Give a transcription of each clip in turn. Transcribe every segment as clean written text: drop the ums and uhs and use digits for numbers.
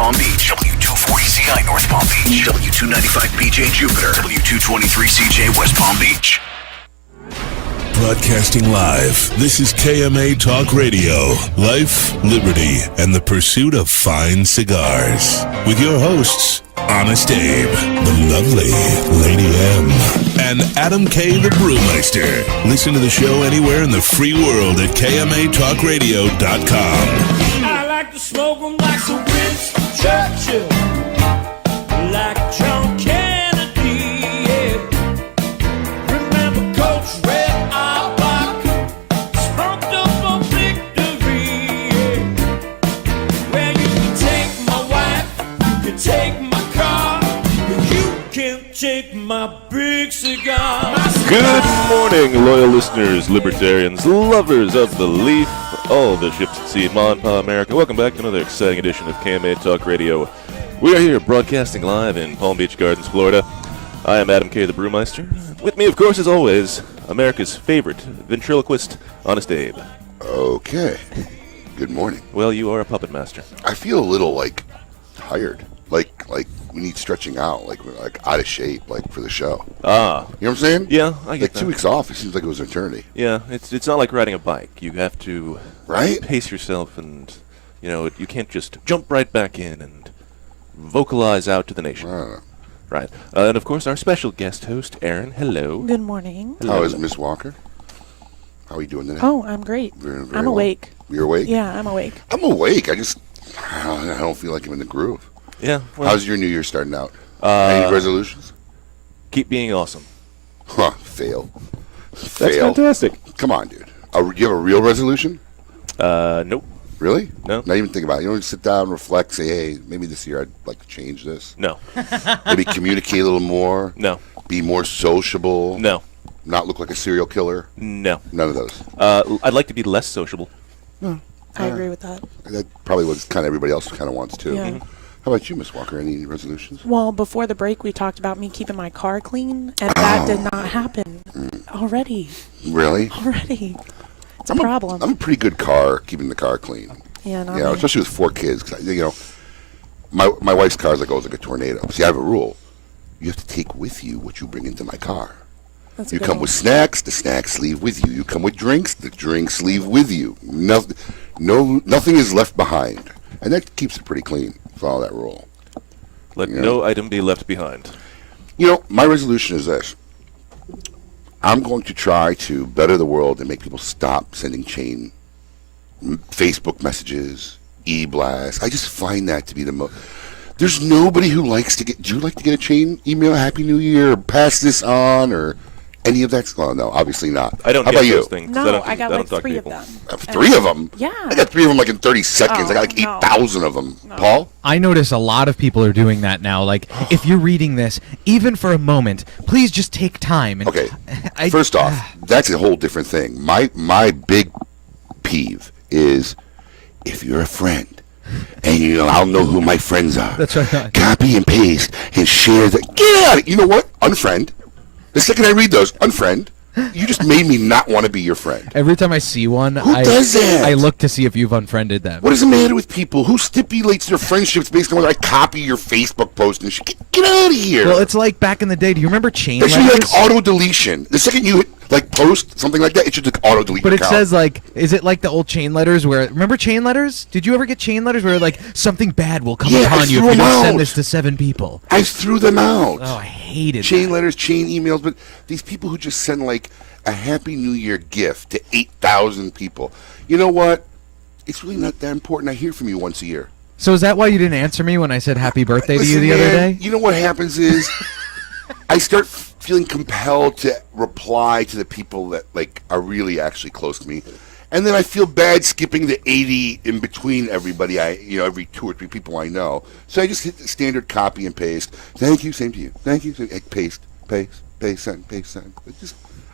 Palm Beach, W240CI North Palm Beach, W295BJ Jupiter, W223CJ West Palm Beach. Broadcasting live, this is KMA Talk Radio, life, liberty, and the pursuit of fine cigars. With your hosts, Honest Abe, the lovely Lady M, and Adam K. the Brewmeister. Listen to the show anywhere in the free world at KMATalkRadio.com. I like to smoke them like Sir Winston Churchill, like John Kennedy, yeah. Remember Coach Red Auerbach, smoked up for victory, yeah. Well, you can take my wife, you can take my car, but you can't take my big cigar. Good morning, loyal listeners, libertarians, lovers of the leaf, all the ships at sea, Ma and Pa America. Welcome back to another exciting edition of KMA Talk Radio. We are here broadcasting live in Palm Beach Gardens, Florida. I am Adam K. the Brewmeister. With me, of course, as always, America's favorite ventriloquist, Honest Abe. Okay. Good morning. Well, you are a puppet master. I feel a little, tired. Like we need stretching out. We're, out of shape, for the show. Ah. You know what I'm saying? Yeah, I get that. 2 weeks off, it seems like it was an eternity. Yeah, it's not like riding a bike. You have to pace yourself and, you can't just jump right back in and vocalize out to the nation. Right. And, of course, our special guest host, Erin. Hello. Good morning. Hello. How is Miss Walker? How are you doing today? Oh, I'm great. Very I'm well. awake. You're awake? Yeah, I'm awake. I'm awake. I don't feel like I'm in the groove. Yeah. Well, How's your New Year starting out? Any resolutions? keep being awesome. Huh. Fail. That's fantastic. Come on, dude. Do you have a real resolution? Nope. Really? No. Not even think about it. You don't sit down, reflect, say, hey, maybe this year I'd like to change this. No. Maybe communicate a little more. No. Be more sociable. No. Not look like a serial killer. No. None of those. I'd like to be less sociable. I agree with that. That probably what kind of everybody else kind of wants too. Yeah. How about you, Miss Walker? Any resolutions? Well, before the break, we talked about me keeping my car clean, and that did not happen already. Really? Already. It's a problem. I'm a pretty good keeping the car clean. Yeah, not You know, me. especially with 4 kids. 'Cause my wife's car goes like a tornado. See, I have a rule. You have to take with you what you bring into my car. That's a You good come one. with snacks, the snacks leave with you. You come with drinks, the drinks leave with you. Nothing is left behind. And that keeps it pretty clean. Follow that rule. Let no item be left behind. My resolution is this. I'm going to try to better the world and make people stop sending chain Facebook messages, e-blasts. I just find that to be the most... There's nobody who likes to get... Do you like to get a chain email, Happy New Year, or pass this on, or any of that? Well, no, obviously not. I don't How get about you? those things. No, I got don't like talk to 3 of people. them. 3 of them? Yeah. I got 3 of them in 30 seconds. I got no. 8,000 of them. No. Paul? I notice a lot of people are doing that now. If you're reading this, even for a moment, please just take time. And Okay. First off, that's a whole different thing. My big peeve is if you're a friend, and I'll know who my friends are. That's right. Copy and paste and share that. Get out of it. You know what? Unfriend. The second I read those, unfriend. You just made me not want to be your friend. Every time I see one, Who does that? I look to see if you've unfriended them. What is the matter with people? Who stipulates their friendships based on whether I copy your Facebook post and shit? Get out of here. Well, it's like back in the day. Do you remember chain There should be letters? auto deletion. The second you post something like that, it should auto delete. But your it account. says is it like the old chain letters where, remember chain letters? Did you ever get chain letters where something bad will come Yeah, I upon you if threw you them don't out. send this to 7 people? I threw them out. Oh, I hated Chain that. letters, chain emails, but these people who just send a Happy New Year gift to 8,000 people. You know what? It's really not that important. I hear from you once a year. So is that why you didn't answer me when I said happy birthday to you Listen, the other man, day? You know what happens is I start feeling compelled to reply to the people that are really actually close to me. And then I feel bad skipping the 80 in between everybody every 2 or 3 people I know. So I just hit the standard copy and paste. Thank you, same to you. Thank you, paste, send.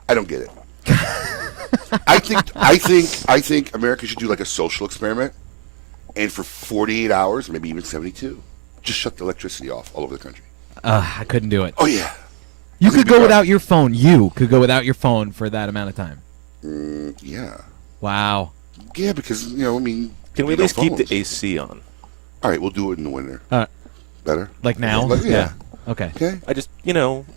I don't get it. I think America should do a social experiment, and for 48 hours, maybe even 72, just shut the electricity off all over the country. I couldn't do it. Oh yeah. You could go without your phone. You could go without your phone for that amount of time. Yeah. Wow. Yeah, because Can we at least keep the AC on? All right, we'll do it in the winter. Better? Like now? Yeah. Okay. Okay. I just,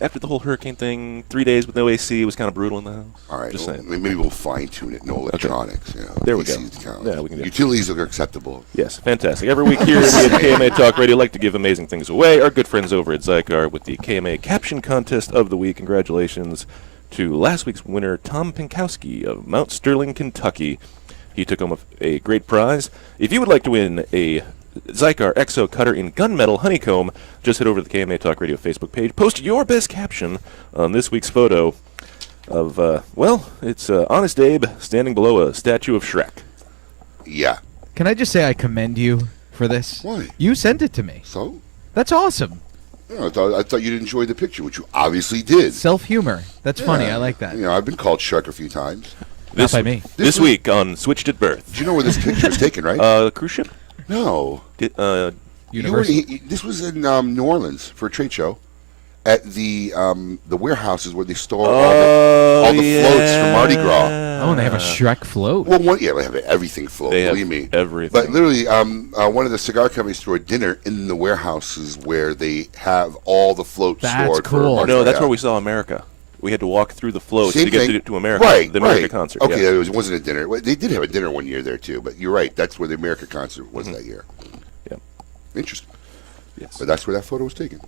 after the whole hurricane thing, 3 days with no AC was kind of brutal in the house. All right. Just Well, saying. maybe we'll fine-tune it. No electronics. There we go. ACs count. Yeah, we can do that. Utilities are acceptable. Yes, fantastic. Every week here at KMA Talk Radio, like to give amazing things away. Our good friends over at Zygar with the KMA Caption Contest of the Week. Congratulations to last week's winner, Tom Pinkowski of Mount Sterling, Kentucky. He took home a great prize. If you would like to win a Zygar Exo Cutter in Gunmetal Honeycomb, just head over to the KMA Talk Radio Facebook page. Post your best caption on this week's photo of, it's Honest Abe standing below a statue of Shrek. Yeah. Can I just say I commend you for this? Why? You sent it to me. So? That's awesome. I thought you'd enjoy the picture, which you obviously did. Self-humor. That's funny. I like that. I've been called Shrek a few times. Not by me. This week on Switched at Birth. Do you know where this picture is taken, right? The cruise ship? No. Universal. This was in New Orleans for a trade show at the warehouses where they store all the floats for Mardi Gras. Oh, and they have a Shrek float. Well, they have everything float, They have believe me. everything. But literally, one of the cigar companies threw a dinner in the warehouses where they have all the floats That's stored. cool. For Mardi No, Gras. that's where we saw America. We had to walk through the floats Same to get thing. to America, Right, the America right. concert. Okay, yeah. it wasn't a dinner. Well, they did have a dinner one year there too, but you're right. That's where the America concert was that year. Yeah. Interesting. Yes. But that's where that photo was taken.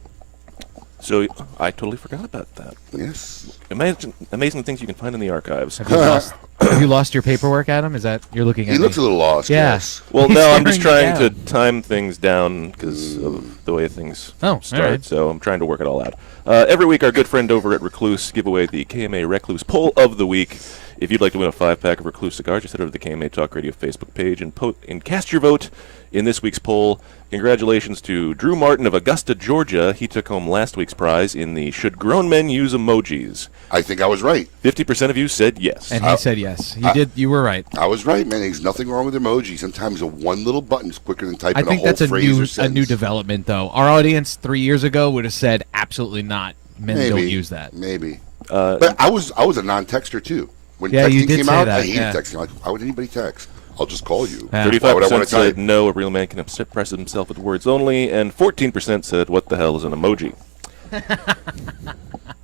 So I totally forgot about that. Yes. Amazing things you can find in the archives. Have you lost your paperwork, Adam? Is that you're looking at He me? looks a little lost. Yeah. Yes. Well, He's no, I'm just staring trying me to down. time things down because of the way things Oh, all start. right. So I'm trying to work it all out. Every week, our good friend over at Recluse give away the KMA Recluse Poll of the Week. If you'd like to win a 5-pack of Recluse cigars, just head over to the KMA Talk Radio Facebook page and cast your vote in this week's poll. Congratulations to Drew Martin of Augusta, Georgia. He took home last week's prize in the Should Grown Men Use Emojis? I think I was right. 50% of you said yes. And he said yes. You did. You were right. I was right, man. There's nothing wrong with emoji. Sometimes one little button is quicker than typing I think a whole that's phrase or a sentence. new development, though. Our audience 3 years ago would have said absolutely not. Men Maybe. don't use that. Maybe. But I was a non-texter too. When Yeah, texting you did came say out, that, I hated yeah. texting. Like, why would anybody text? I'll just call you. Yeah. Why would I 35% want to said type? no, a real man can express himself with words only, and 14% said what the hell is an emoji?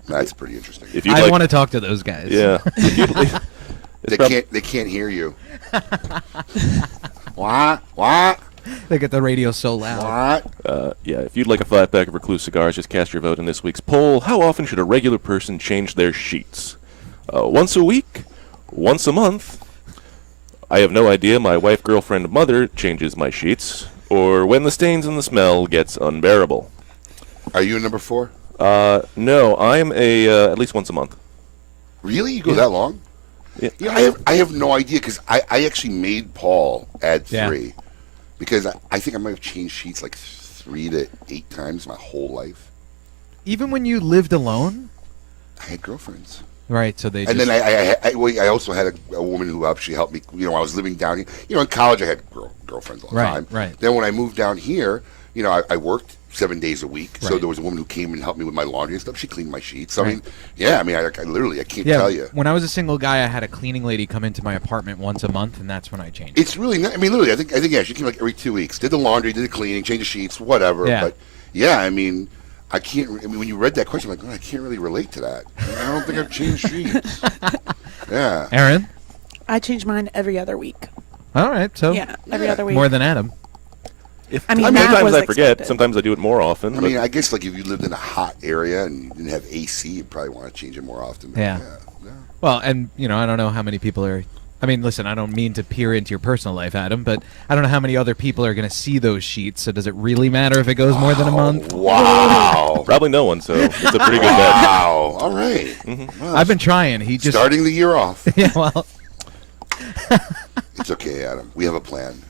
That's pretty interesting. If you'd I like, want to talk to those guys. yeah. If you'd like- it's prob- They can't hear you. What? They get the radio so loud. What? Yeah, if you'd like a 5-pack of Recluse cigars, just cast your vote in this week's poll. How often should a regular person change their sheets? Once a week? Once a month? I have no idea. My wife, girlfriend, mother changes my sheets. Or when the stains and the smell gets unbearable. Are you a number 4? No, I'm at least once a month. Really? You go that long? Yeah. Yeah, I have no idea because I actually made Paul add 3 Yeah. because I think I might have changed sheets like 3 to 8 times my whole life. Even when you lived alone? I had girlfriends. Right, so they And just... then I also had a woman who actually helped me. I was living down here. In college I had girlfriends all the Right, time. right. Then when I moved down here, I worked 7 days a week. So Right. there was a woman who came and helped me with my laundry and stuff. She cleaned my sheets. I mean, I literally, I can't yeah, tell you. when I was a single guy, I had a cleaning lady come into my apartment once a month, and that's when I changed. It's really not, literally, I think yeah, she came like every 2 weeks. Did the laundry, did the cleaning, changed the sheets, whatever. Yeah. But yeah, I can't. When you read that question, I'm like, I can't really relate to that. I don't think I've changed sheets. Yeah. Aaron? I change mine every other week. All right, so Yeah, every other week. more than Adam. I mean, that sometimes was I forget. expected. Sometimes I do it more often. I but- mean, I guess like if you lived in a hot area and you didn't have AC, you'd probably want to change it more often. But Yeah. Well, and, I don't know how many people are... I mean, listen, I don't mean to peer into your personal life, Adam, but I don't know how many other people are going to see those sheets, so does it really matter if it goes more than a month? Wow. Probably no one, so it's a pretty good bet. Wow. All right. Well, I've been trying. He just... starting the year off. Yeah, well... It's okay, Adam. We have a plan.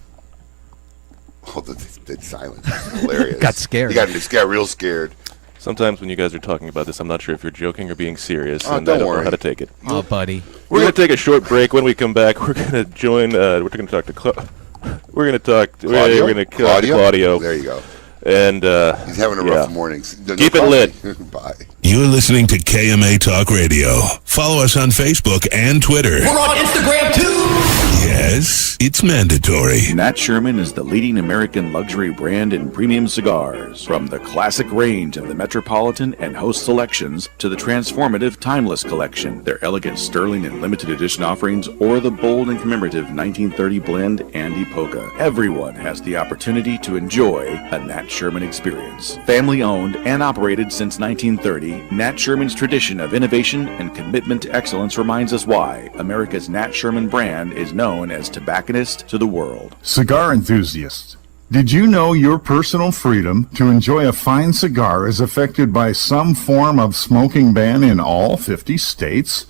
Oh, the dead silence. It's hilarious. Got scared. You got real scared. Sometimes when you guys are talking about this, I'm not sure if you're joking or being serious, Oh, and don't I don't worry. know how to take it. Oh, buddy. We're going to take a short break. When we come back, we're going to join. We're going to talk to. We're going to talk. Claudio? We're going to talk to Claudio. There you go. And He's having a yeah. rough morning. No Keep it coffee. lit. Bye. You're listening to KMA Talk Radio. Follow us on Facebook and Twitter. We're on Instagram too. Yes. it's mandatory. Nat Sherman is the leading American luxury brand in premium cigars. From the classic range of the Metropolitan and Host selections to the transformative Timeless collection, their elegant Sterling and limited edition offerings, or the bold and commemorative 1930 blend Andy Polka. Everyone has the opportunity to enjoy a Nat Sherman experience. Family owned and operated since 1930, Nat Sherman's tradition of innovation and commitment to excellence reminds us why America's Nat Sherman brand is known as tobacconist to the world. Cigar enthusiasts, did you know your personal freedom to enjoy a fine cigar is affected by some form of smoking ban in all 50 states?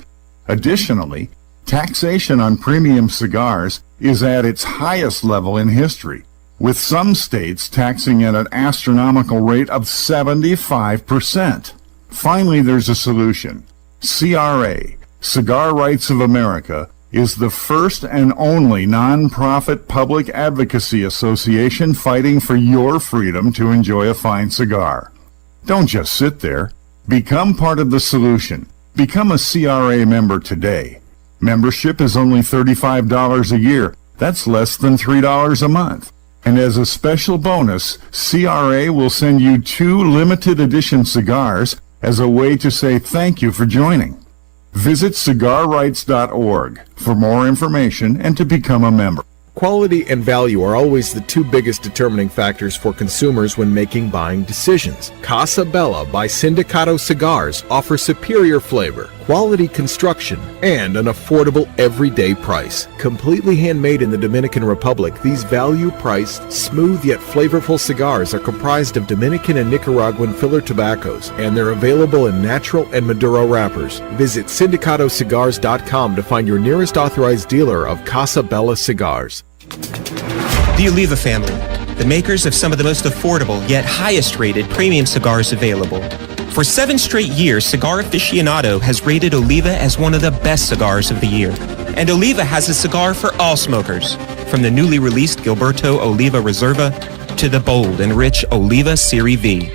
Additionally, taxation on premium cigars is at its highest level in history, with some states taxing at an astronomical rate of 75%. Finally, there's a solution. CRA, Cigar Rights of America, is the first and only non-profit public advocacy association fighting for your freedom to enjoy a fine cigar. Don't just sit there. Become part of the solution. Become a CRA member today. Membership is only $35 a year. That's less than $3 a month. And as a special bonus, CRA will send you 2 limited edition cigars as a way to say thank you for joining. Visit cigarrights.org for more information and to become a member. Quality and value are always the 2 biggest determining factors for consumers when making buying decisions. Casa Bella by Sindicato Cigars offers superior flavor, quality construction, and an affordable everyday price. Completely handmade in the Dominican Republic, these value-priced, smooth yet flavorful cigars are comprised of Dominican and Nicaraguan filler tobaccos, and they're available in natural and Maduro wrappers. Visit sindicatocigars.com to find your nearest authorized dealer of Casa Bella cigars. The Oliva family, the makers of some of the most affordable yet highest rated premium cigars available. For 7 straight years, Cigar Aficionado has rated Oliva as one of the best cigars of the year. And Oliva has a cigar for all smokers, from the newly released Gilberto Oliva Reserva to the bold and rich Oliva Serie V.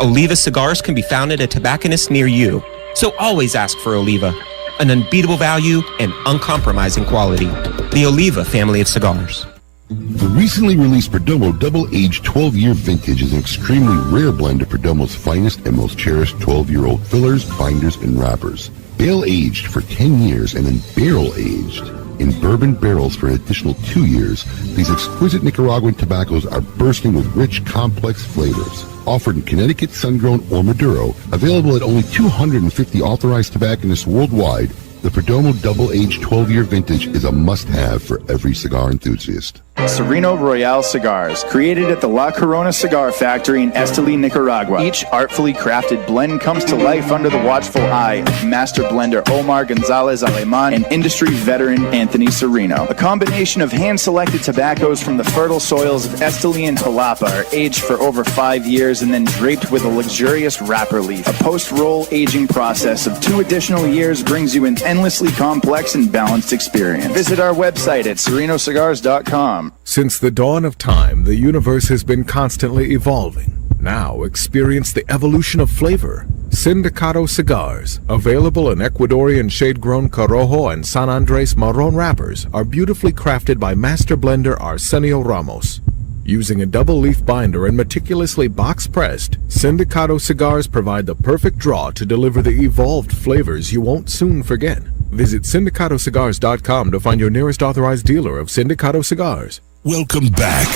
Oliva cigars can be found at a tobacconist near you, so always ask for Oliva, an unbeatable value and uncompromising quality. The Oliva family of cigars. The recently released Perdomo Double-Aged 12-Year Vintage is an extremely rare blend of Perdomo's finest and most cherished 12-year-old fillers, binders, and wrappers. Bale-aged for 10 years and then barrel-aged in bourbon barrels for an additional 2 years, these exquisite Nicaraguan tobaccos are bursting with rich, complex flavors. Offered in Connecticut, sun-grown, or Maduro, available at only 250 authorized tobacconists worldwide, the Perdomo Double-Aged 12-Year Vintage is a must-have for every cigar enthusiast. Sereno Royale Cigars, created at the La Corona Cigar Factory in Esteli, Nicaragua. Each artfully crafted blend comes to life under the watchful eye of master blender Omar Gonzalez Aleman and industry veteran Anthony Sereno. A combination of hand-selected tobaccos from the fertile soils of Esteli and Jalapa are aged for over 5 years and then draped with a luxurious wrapper leaf. A post-roll aging process of 2 additional years brings you an endlessly complex and balanced experience. Visit our website at serenocigars.com. Since the dawn of time, the universe has been constantly evolving. Now experience the evolution of flavor. Sindicato Cigars, available in Ecuadorian shade-grown Corojo and San Andres Marron wrappers, are beautifully crafted by master blender Arsenio Ramos. Using a double-leaf binder and meticulously box-pressed, Sindicato Cigars provide the perfect draw to deliver the evolved flavors you won't soon forget. Visit sindicatocigars.com to find your nearest authorized dealer of Sindicato Cigars. Welcome back.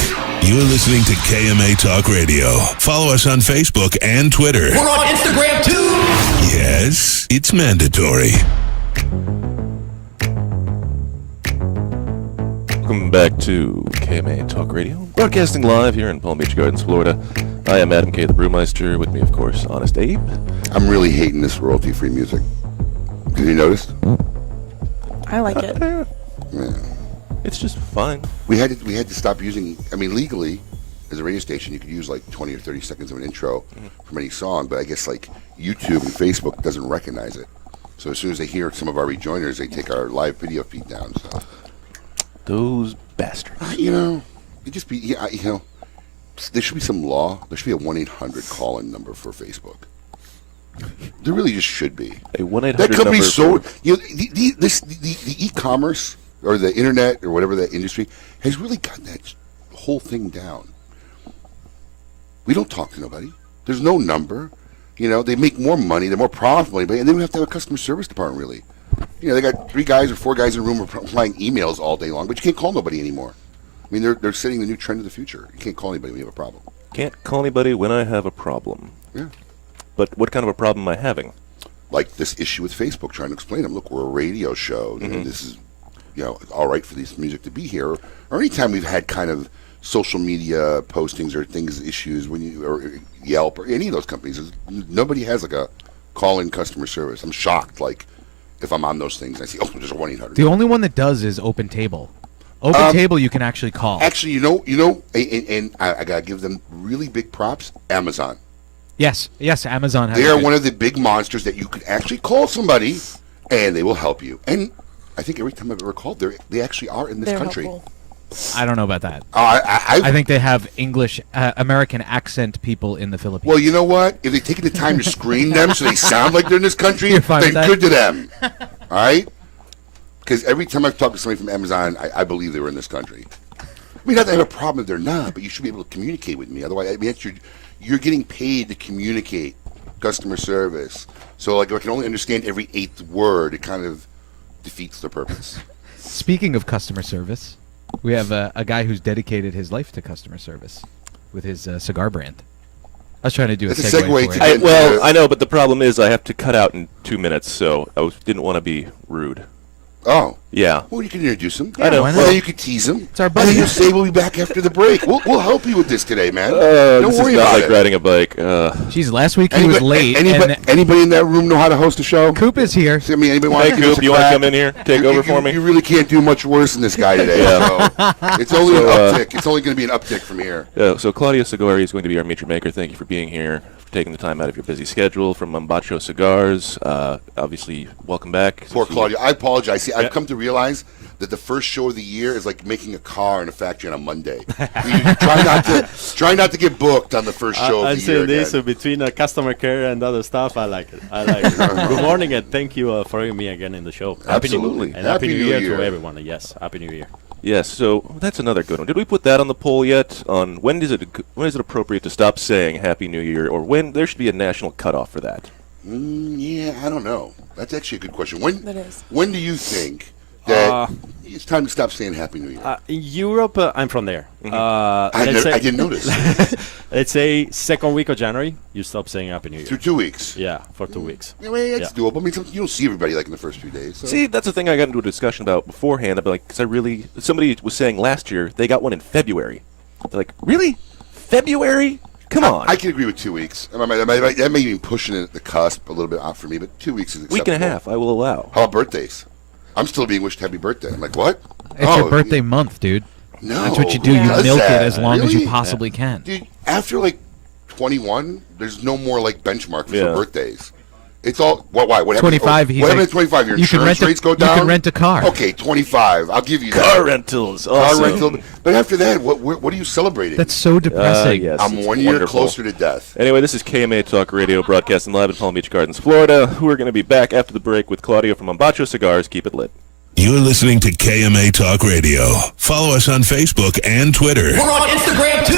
You're listening to KMA Talk Radio. Follow us on Facebook and Twitter. We're on Instagram too. Yes, it's mandatory. Welcome back to KMA Talk Radio, broadcasting live here in Palm Beach Gardens, Florida. I am Adam K. the Brewmeister. With me, of course, Honest Abe. I'm really hating this royalty-free music. Did you notice? I like it. Yeah. It's just fine. We had to stop using. I mean, legally, as a radio station, you could use like 20 or 30 seconds of an intro from any song, but I guess like YouTube and Facebook doesn't recognize it. So as soon as they hear some of our rejoiners, they take our live video feed down. So those bastards. It just be there should be some law. There should be a 1-800 call-in number for Facebook. There really just should be. A 1-800 that could number be so. For... The e-commerce or the internet or whatever that industry has really gotten that whole thing down. We don't talk to nobody. There's no number. You know, they make more money, they're more profitable, and they don't have to have a customer service department, really. You know, they got 3 guys or 4 guys in a room replying emails all day long, but you can't call nobody anymore. I mean, they're setting the new trend of the future. You can't call anybody when you have a problem. Can't call anybody when I have a problem. Yeah. But what kind of a problem am I having? Like this issue with Facebook, trying to explain to them, look, we're a radio show, and this is, you know, all right for this music to be here. Or anytime we've had kind of social media postings or things, issues, when you, or Yelp or any of those companies, nobody has like a call-in customer service. I'm shocked, like, if I'm on those things, I see, oh, there's a 1-800. The only one that does is Open Table. Open Table you can actually call. Actually, you know, and I gotta give them really big props. Amazon. Yes, Amazon has. They are it. one of the big monsters that you could actually call somebody, and they will help you. And I think every time I've ever called, they actually are in this country. Helpful. I don't know about that. I think they have English, American accent people in the Philippines. Well, you know what? If they've taken the time to screen them so they sound like they're in this country, then good to them. All right? Because every time I've talked to somebody from Amazon, I believe they were in this country. I mean, not that I have a problem if they're not, but you should be able to communicate with me. Otherwise, I mean, you're getting paid to communicate customer service. So, like, if I can only understand every 8th word, it kind of defeats the purpose. Speaking of customer service, we have a guy who's dedicated his life to customer service with his cigar brand. I was trying to do a segue for you. Well, I know, but the problem is I have to cut out in 2 minutes, so I didn't want to be rude. Oh. Yeah. Well, you can introduce him. Yeah, I know. Well, you can tease him. It's our buddy. And then you say we'll be back after the break. We'll help you with this today, man. Don't this worry is not about like it. riding a bike. Jeez, last week he was late. Anybody in that room know how to host a show? Coop is here. I mean, anybody want to Coop, you want to come in here, take over for me? You really can't do much worse than this guy today. So it's only an uptick. It's only going to be an uptick from here. Yeah, so Cladio Sgroi is going to be our major maker. Thank you for being here, for taking the time out of your busy schedule. From Mombacho Cigars, obviously, welcome back. Poor Claudio. I apologize. See, I've come to realize that the first show of the year is like making a car in a factory on a Monday. You try not to get booked on the first show of the year. I'm saying this between customer care and other stuff. I like it. Good morning and thank you for having me again in the show. Absolutely. Happy New Year to everyone. Yes, Happy New Year. Yes, so that's another good one. Did we put that on the poll yet? On when is it appropriate to stop saying Happy New Year, or when there should be a national cutoff for that? Yeah, I don't know. That's actually a good question. That is. When do you think that it's time to stop saying Happy New Year? In Europe, I'm from there. I didn't notice. Let's say second week of January, you stop saying Happy New Year. Through 2 weeks? Yeah, for 2 weeks. I mean, it's doable. I mean, you don't see everybody like in the first few days. So. See, that's the thing I got into a discussion about beforehand. I'd be like, because somebody was saying last year they got one in February. They're like, really? February? Come on. I can agree with 2 weeks. That may be pushing it at the cusp a little bit out for me, but 2 weeks is acceptable. Week and a half, I will allow. How about birthdays? I'm still being wished happy birthday. I'm like, what? It's your birthday month, dude. No. That's what you do. You milk it as long as you possibly can. Dude, after like 21, there's no more like benchmark for birthdays. It's all why? What happened? 25. What happened at 25? Your insurance rates go down. You can rent a car. Okay, 25. I'll give you that. Car rentals. Awesome. Car rental. But after that, what are you celebrating? That's so depressing. Yes, I'm 1 year closer to death. Anyway, this is KMA Talk Radio, broadcasting live in Palm Beach Gardens, Florida. We're going to be back after the break with Claudio from Mombacho Cigars. Keep it lit. You're listening to KMA Talk Radio. Follow us on Facebook and Twitter. We're on Instagram too.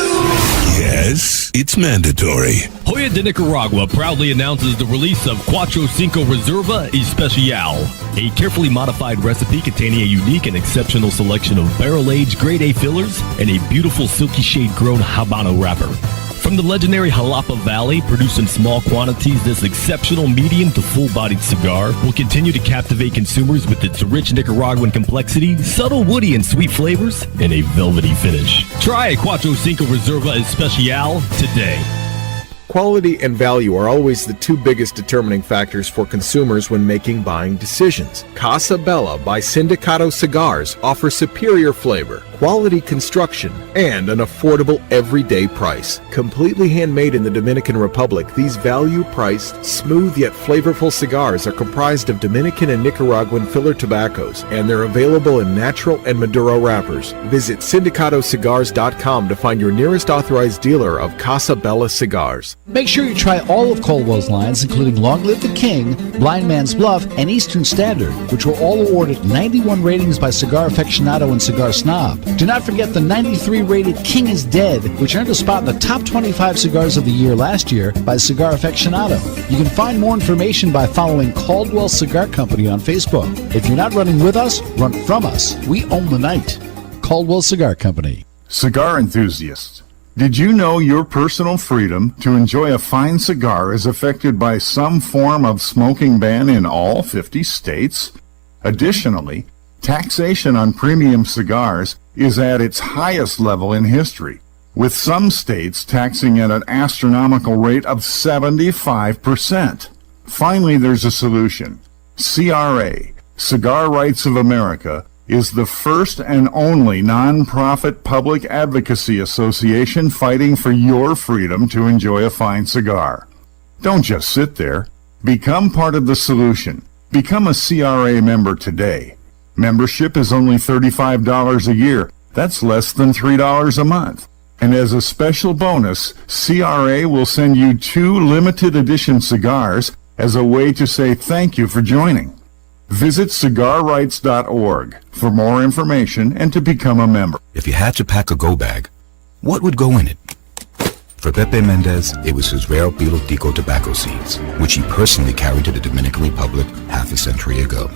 Yes, it's mandatory. Joya de Nicaragua proudly announces the release of Cuatro Cinco Reserva Especial, a carefully modified recipe containing a unique and exceptional selection of barrel-aged grade A fillers and a beautiful silky shade-grown Habano wrapper. From the legendary Jalapa Valley, produced in small quantities, this exceptional medium to full-bodied cigar will continue to captivate consumers with its rich Nicaraguan complexity, subtle woody and sweet flavors, and a velvety finish. Try a Cuatro Cinco Reserva Especial today. Quality and value are always the 2 biggest determining factors for consumers when making buying decisions. Casa Bella by Sindicato Cigars offers superior flavor, quality construction, and an affordable everyday price. Completely handmade in the Dominican Republic, these value-priced, smooth yet flavorful cigars are comprised of Dominican and Nicaraguan filler tobaccos, and they're available in natural and Maduro wrappers. Visit syndicatocigars.com to find your nearest authorized dealer of Casa Bella cigars. Make sure you try all of Caldwell's lines, including Long Live the King, Blind Man's Bluff, and Eastern Standard, which were all awarded 91 ratings by Cigar Aficionado and Cigar Snob. Do not forget the 93-rated King is Dead, which earned a spot in the top 25 cigars of the year last year by Cigar Aficionado. You can find more information by following Caldwell Cigar Company on Facebook. If you're not running with us, run from us. We own the night. Caldwell Cigar Company. Cigar enthusiasts, did you know your personal freedom to enjoy a fine cigar is affected by some form of smoking ban in all 50 states? Additionally, taxation on premium cigars is at its highest level in history, with some states taxing at an astronomical rate of 75%. Finally, there's a solution. CRA, Cigar Rights of America, is the first and only non-profit public advocacy association fighting for your freedom to enjoy a fine cigar. Don't just sit there. Become part of the solution. Become a CRA member today. Membership is only $35 a year. That's less than $3 a month. And as a special bonus, CRA will send you 2 limited edition cigars as a way to say thank you for joining. Visit cigarrights.org for more information and to become a member. If you had to pack a go bag, what would go in it? For Pepe Mendez, it was his rare Pilotico tobacco seeds, which he personally carried to the Dominican Republic half a century ago.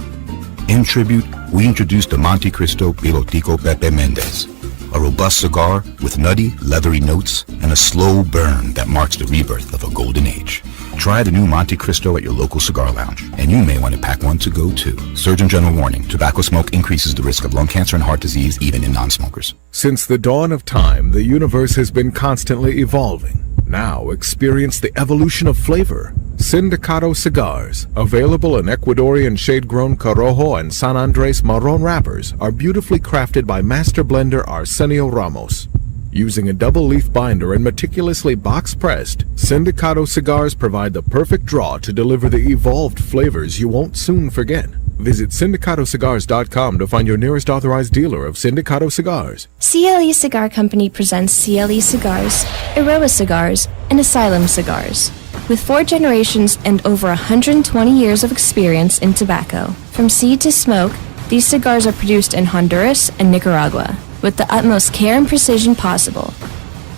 In tribute, we introduced the Monte Cristo Pilotico Pepe Mendez, a robust cigar with nutty, leathery notes and a slow burn that marks the rebirth of a golden age. Try the new Monte Cristo at your local cigar lounge, and you may want to pack one to go too. Surgeon General warning, tobacco smoke increases the risk of lung cancer and heart disease even in non-smokers. Since the dawn of time, the universe has been constantly evolving. Now experience the evolution of flavor. Sindicato Cigars, available in Ecuadorian shade-grown Corojo and San Andres Marron wrappers, are beautifully crafted by master blender Arsenio Ramos. Using a double-leaf binder and meticulously box-pressed, Sindicato Cigars provide the perfect draw to deliver the evolved flavors you won't soon forget. Visit syndicatocigars.com to find your nearest authorized dealer of Sindicato Cigars. CLE Cigar Company presents CLE Cigars, Aroa Cigars, and Asylum Cigars. With 4 generations and over 120 years of experience in tobacco. From seed to smoke, these cigars are produced in Honduras and Nicaragua with the utmost care and precision possible.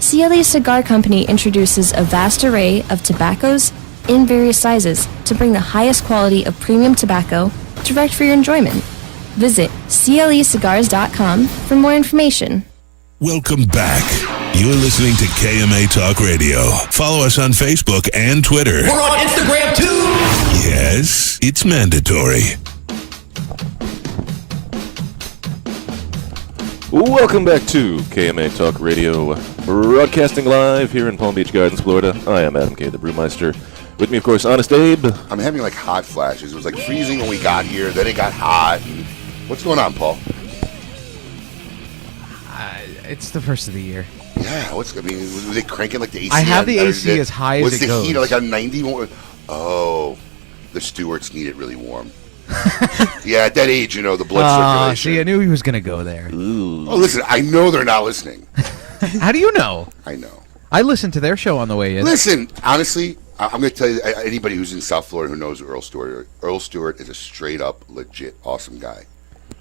CLE Cigar Company introduces a vast array of tobaccos in various sizes to bring the highest quality of premium tobacco direct for your enjoyment. Visit clecigars.com for more information. Welcome back. You're listening to KMA Talk Radio. Follow us on Facebook and Twitter. We're on Instagram too. Yes, it's mandatory. Welcome back to KMA Talk Radio, broadcasting live here in Palm Beach Gardens, Florida. I am Adam K., the Brewmeister. With me, of course, Honest Abe. I'm having like hot flashes. It was like freezing when we got here, then it got hot. What's going on, Paul? It's the first of the year. Yeah, were they cranking like the AC? I have the AC as high as it goes. Was the heat like on 90? Oh, the Stewarts need it really warm. Yeah, at that age, the blood circulation. See, I knew he was going to go there. Ooh. Oh, listen, I know they're not listening. How do you know? I know. I listened to their show on the way in. Listen, honestly, I'm going to tell you, anybody who's in South Florida who knows Earl Stewart is a straight-up, legit, awesome guy.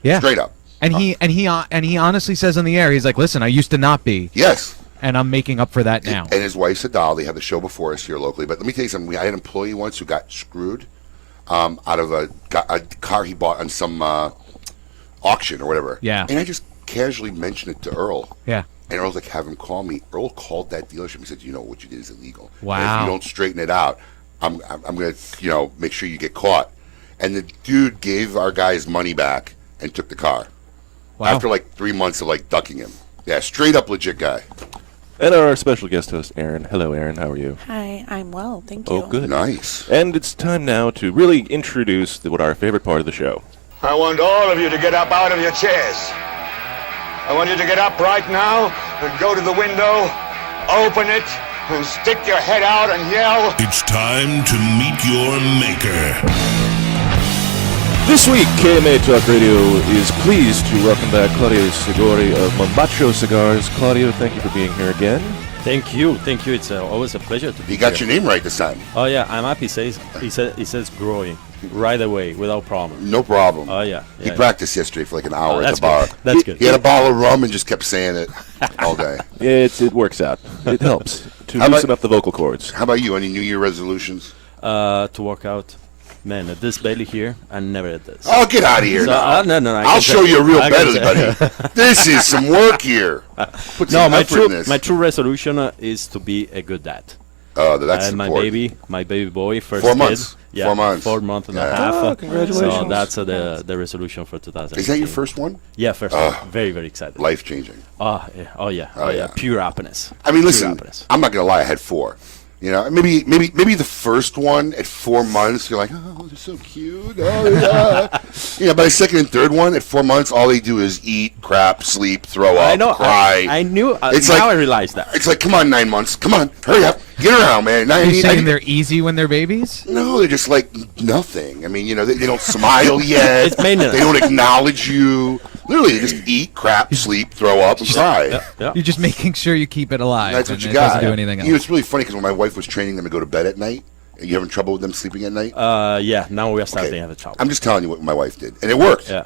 Yeah. Straight up. And he honestly says on the air, he's like, listen, I used to not be. Yes. And I'm making up for that now. And his wife's a doll. They had the show before us here locally. But let me tell you something. I had an employee once who got screwed out of a car he bought on some auction or whatever. Yeah. And I just casually mentioned it to Earl. Yeah. And Earl's like, have him call me. Earl called that dealership and said, what you did is illegal. Wow. And if you don't straighten it out, I'm going to, make sure you get caught. And the dude gave our guy his money back and took the car. Wow. After like 3 months of like ducking him. Yeah, straight up legit guy. And our special guest host, Aaron. Hello, Aaron. How are you? Hi, I'm well, thank you. Oh, good. Nice. And it's time now to really introduce what our favorite part of the show. I want all of you to get up out of your chairs. I want you to get up right now and go to the window, open it, and stick your head out and yell. It's time to meet your maker. This week, KMA Talk Radio is pleased to welcome back Cladio Sgroi of Mombacho Cigars. Claudio, thank you for being here again. Thank you. It's always a pleasure to be You got here. your name right this time. Oh yeah, I'm happy. He says growing right away without problem. No problem. Oh yeah. He practiced yesterday for like an hour at that's the bar. good. That's good. He had a bottle of rum and just kept saying it all day. It works out. It helps to How loosen about- up the vocal cords. How about you? Any New Year resolutions? To work out. Man, this belly here, I never had this. Oh, get out of here now. No. I'll show you a real belly, buddy. This is some work here. Put some effort in this. my true resolution is to be a good dad. Oh, that's and important. my baby boy, first 4 kid. months. Yeah, 4 months. 4 months and a Yeah. half. Oh, congratulations. So that's the resolution for 2000. Is that your first one? Yeah, first Oh, one. Very, very excited. Life changing. Oh yeah. Pure happiness. I mean, Pure listen. happiness. I'm not gonna lie. I had 4. You know, maybe the first one at 4 months, you're like, oh, they're so cute. Oh, yeah. You know, by the second and third one at 4 months, all they do is eat, crap, sleep, throw up, I know. cry. I knew. It's now like- I realized that. It's like, come on, 9 months. Come on, hurry up, get around, man. Are you saying they're easy when they're babies? No, they're just like nothing. I mean, you know, they don't smile yet. It's maintenance. They don't acknowledge you. Literally, they just eat, crap, sleep, throw up, and cry. You're just making sure you keep it alive. That's what and you it got. doesn't do anything else. You know, it's really funny because when my wife was training them to go to bed at night, are you having trouble with them sleeping at night? Yeah. Now we are starting to have a trouble. I'm just telling you what my wife did, and it worked. Yeah.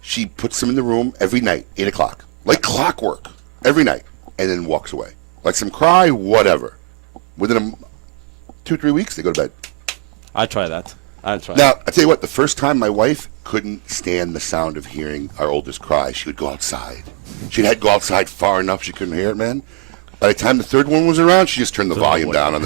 She puts them in the room every night, 8 o'clock, like clockwork, every night, and then walks away. Lets them cry, whatever. Within 2 or 3 weeks, they go to bed. I'll try that. Now, I tell you what, the first time my wife couldn't stand the sound of hearing our oldest cry, she would go outside. She'd had to go outside far enough she couldn't hear it, man. By the time the third one was around, she just turned the volume down on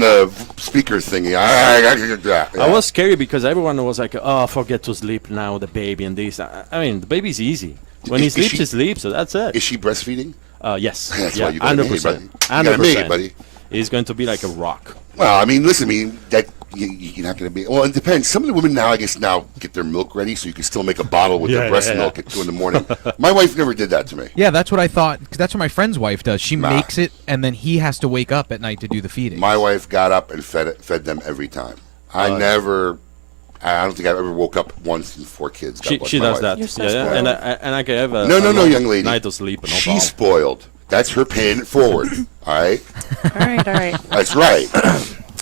the speaker thingy. I was scary because everyone was like, "Oh, forget to sleep now, the baby and this." I mean, the baby's easy. When he sleeps, he sleeps. So that's it. Is she breastfeeding? Yes. That's yeah, why you gotta make it, buddy. 100%. You gotta make it, buddy. He's going to be like a rock. Well, I mean, listen, that you're not going to be. Well, it depends. Some of the women now, I guess, now get their milk ready, so you can still make a bottle with their breast milk at 2 in the morning. My wife never did that to me. Yeah, that's what I thought. 'Cause that's what my friend's wife does. She makes it, and then he has to wake up at night to do the feeding. My wife got up and fed them every time. I don't think I've ever woke up once and 4 kids. She does that. You're so yeah, spoiled. and I can have a No, young lady. night of sleep. No She's problem. spoiled. That's her paying it forward. All right. All right. That's right.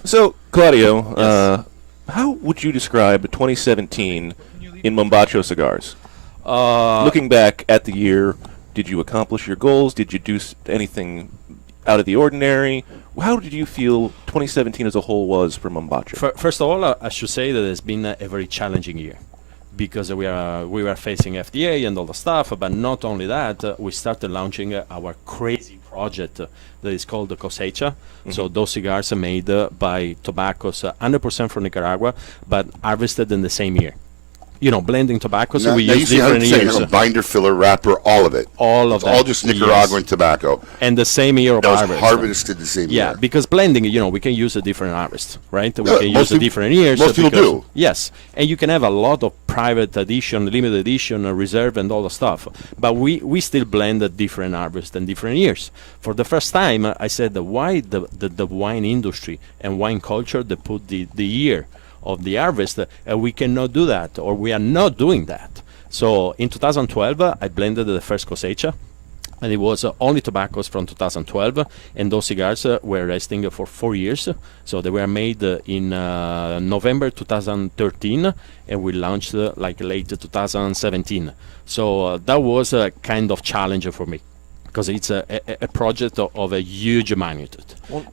So, Cladio, how would you describe 2017 in Mombacho Cigars? Looking back at the year, did you accomplish your goals? Did you do anything out of the ordinary? How did you feel 2017 as a whole was for Mombacho? First of all, I should say that it's been a very challenging year because we were facing FDA and all the stuff. But not only that, we started launching our crazy project that is called the Cosecha. So those cigars are made by tobaccos 100% from Nicaragua, but harvested in the same year. You know, blending tobacco, so Now, we now you use see different 100% years. a binder, filler, wrapper, all of it. All just Nicaraguan tobacco. And the same year of That was harvest. harvested the same Yeah, year. because blending, we can use a different harvest, right? We Yeah, can most use a people- different years. most people because- do. Yes, and you can have a lot of private edition, limited edition, reserve, and all the stuff. But we still blend a different harvest and different years. For the first time, I said, why the wine industry and wine culture, they put the year of the harvest, we cannot do that, or we are not doing that. So in 2012, I blended the first cosecha, and it was only tobaccos from 2012, and those cigars were resting for 4 years. So they were made in November 2013, and we launched like late 2017. So that was a kind of challenge for me, because it's a project of a huge magnitude,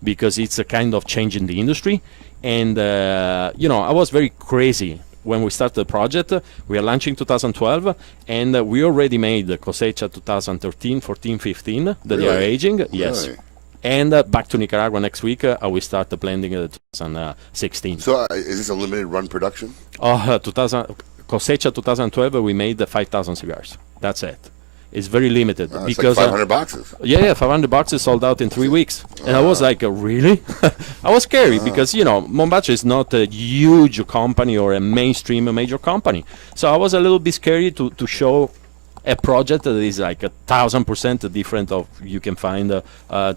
because it's a kind of change in the industry. And, I was very crazy when we started the project. We are launching 2012, and we already made the Cosecha 2013, 14, 15 that they are Really? aging. Yes. Really? And back to Nicaragua next week, we start the blending in 2016. So is this a limited run production? 2000 Cosecha 2012, we made 5,000 cigars. That's it. It's very limited It's because like 500 boxes. Yeah, 500 boxes sold out in 3 weeks, and I was like, really? I was scary because Mombacho is not a huge company or a mainstream major company, so I was a little bit scary to show a project that is like 1,000% different of you can find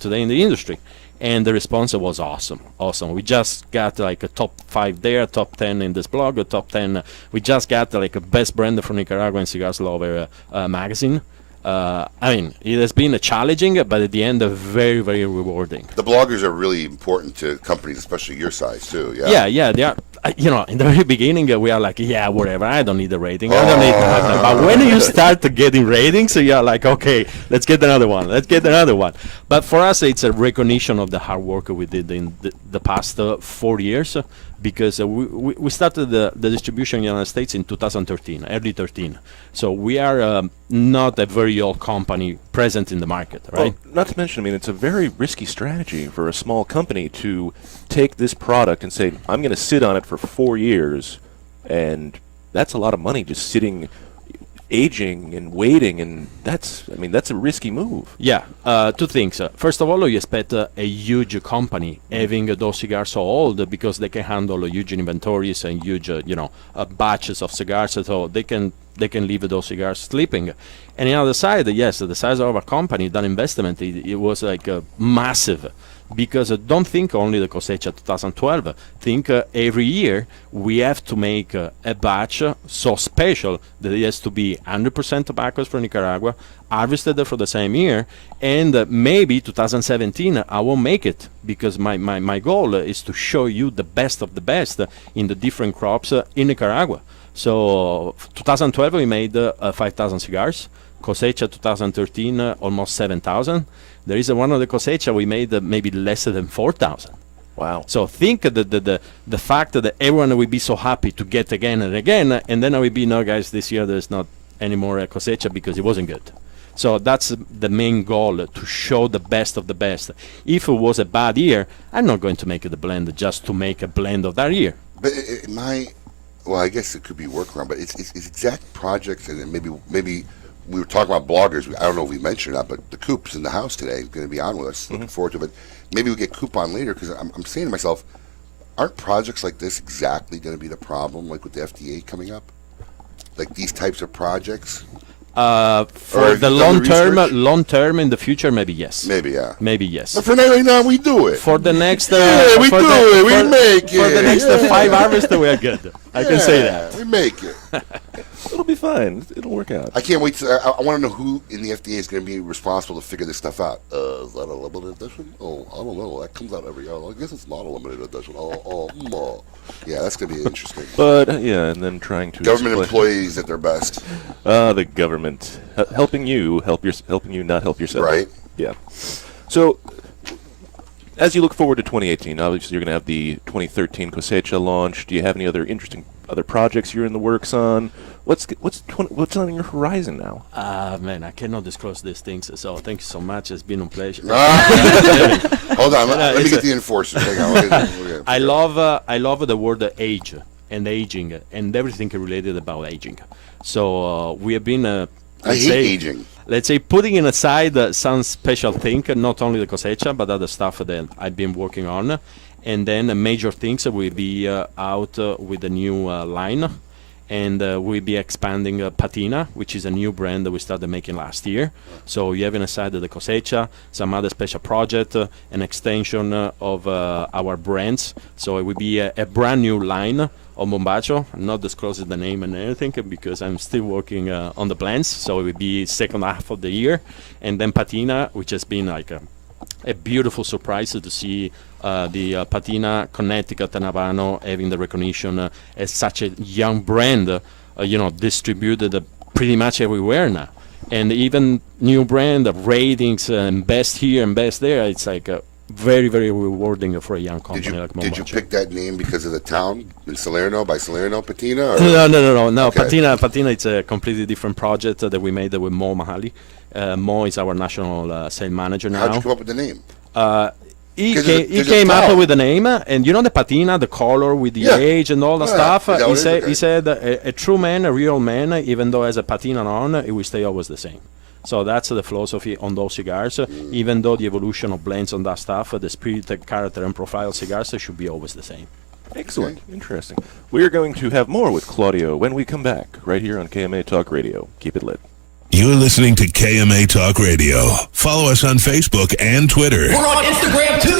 today in the industry. And the response was awesome. We just got like a top 5 there, top 10 in this blog, a top 10. We just got like a best brand from Nicaragua in Cigars Lover magazine. It has been challenging, but at the end, very, very rewarding. The bloggers are really important to companies, especially your size, too. Yeah, Yeah, they are. In the very beginning, we are like, yeah, whatever. I don't need the rating. I don't need that. But when you start getting ratings, you are like, okay, let's get another one. Let's get another one. But for us, it's a recognition of the hard work we did in the past 4 years. Because we started the distribution in the United States in 2013, early 13. So we are not a very old company present in the market, right? Well, not to mention, it's a very risky strategy for a small company to take this product and say, I'm going to sit on it for 4 years, and that's a lot of money just sitting, aging and waiting, and that's a risky move. Yeah, two things. First of all, you expect a huge company having those cigars so old because they can handle huge inventories and huge, batches of cigars, so they can leave those cigars sleeping. And on the other side, yes, the size of our company, that investment, it was like massive. Because don't think only the cosecha 2012. Think every year we have to make a batch so special that it has to be 100% tobaccos from Nicaragua, harvested for the same year, and maybe 2017 I won't make it because my goal is to show you the best of the best in the different crops in Nicaragua. So 2012 we made 5,000 cigars. Cosecha 2013 almost 7,000. There is one of the cosecha we made maybe less than 4,000. Wow. So think the fact that everyone will be so happy to get again and again, and then I will be, no guys, this year there's not any more cosecha because it wasn't good. So that's the main goal, to show the best of the best. If it was a bad year, I'm not going to make the blend just to make a blend of that year. But well, I guess it could be workaround, but it's exact projects, and maybe we were talking about bloggers. I don't know if we mentioned that, but the Coop's in the house today, going to be on with us. Looking forward to it. Maybe we'll get Coop on later, because I'm saying to myself, aren't projects like this exactly going to be the problem, like with the FDA coming up? Like these types of projects? For the long term in the future, maybe yes. Maybe, yeah. Maybe yes. But for now, we do it. For the next, we make it. For the next 5 harvests, we are good. I can say that. We make it. It'll be fine. It'll work out. I can't wait. I want to know who in the FDA is going to be responsible to figure this stuff out. Is that a limited edition? Oh, I don't know. That comes out every year. I guess it's not a limited edition. Yeah, that's going to be interesting. But and then trying to government employees at their best. The government helping you not help yourself. Right. Yeah. So, as you look forward to 2018, obviously you're going to have the 2013 cosecha launch. Do you have any other interesting projects you're in the works on? What's on your horizon now? Man, I cannot disclose these things. So thank you so much. It's been a pleasure. Hold on, let me get the enforcers. I love the word age and aging and everything related about aging. So we have been. I hate aging. Let's say putting it aside some special thing, not only the cosecha, but other stuff that I've been working on. And then major things will be out with a new line. And we'll be expanding Patina, which is a new brand that we started making last year. So you have inside the cosecha, some other special project, an extension of our brands. So it will be a brand new line of Mombacho. I'm not disclosing the name and anything because I'm still working on the plans. So it will be second half of the year. And then Patina, which has been like a beautiful surprise to see the Patina Connecticut and Habano having the recognition as such a young brand, distributed pretty much everywhere now. And even new brand ratings and best here and best there, it's like very, very rewarding for a young company like Mombacho. Did you pick that name because of the town in Salerno, by Salerno, Patina? Or? No. Okay. Patina, it's a completely different project that we made with Mo Mahali. Mo is our national sales manager now. How'd you come up with the name? He came up with the name, and the patina, the color with the age and all the stuff. He said a true man, a real man, even though has a patina on, it will stay always the same. So that's the philosophy on those cigars. Even though the evolution of blends on that stuff, the spirit, character, and profile cigars should be always the same. Excellent. Interesting. We are going to have more with Claudio when we come back, right here on KMA Talk Radio. Keep it lit. You're listening to KMA Talk Radio. Follow us on Facebook and Twitter. We're on Instagram too.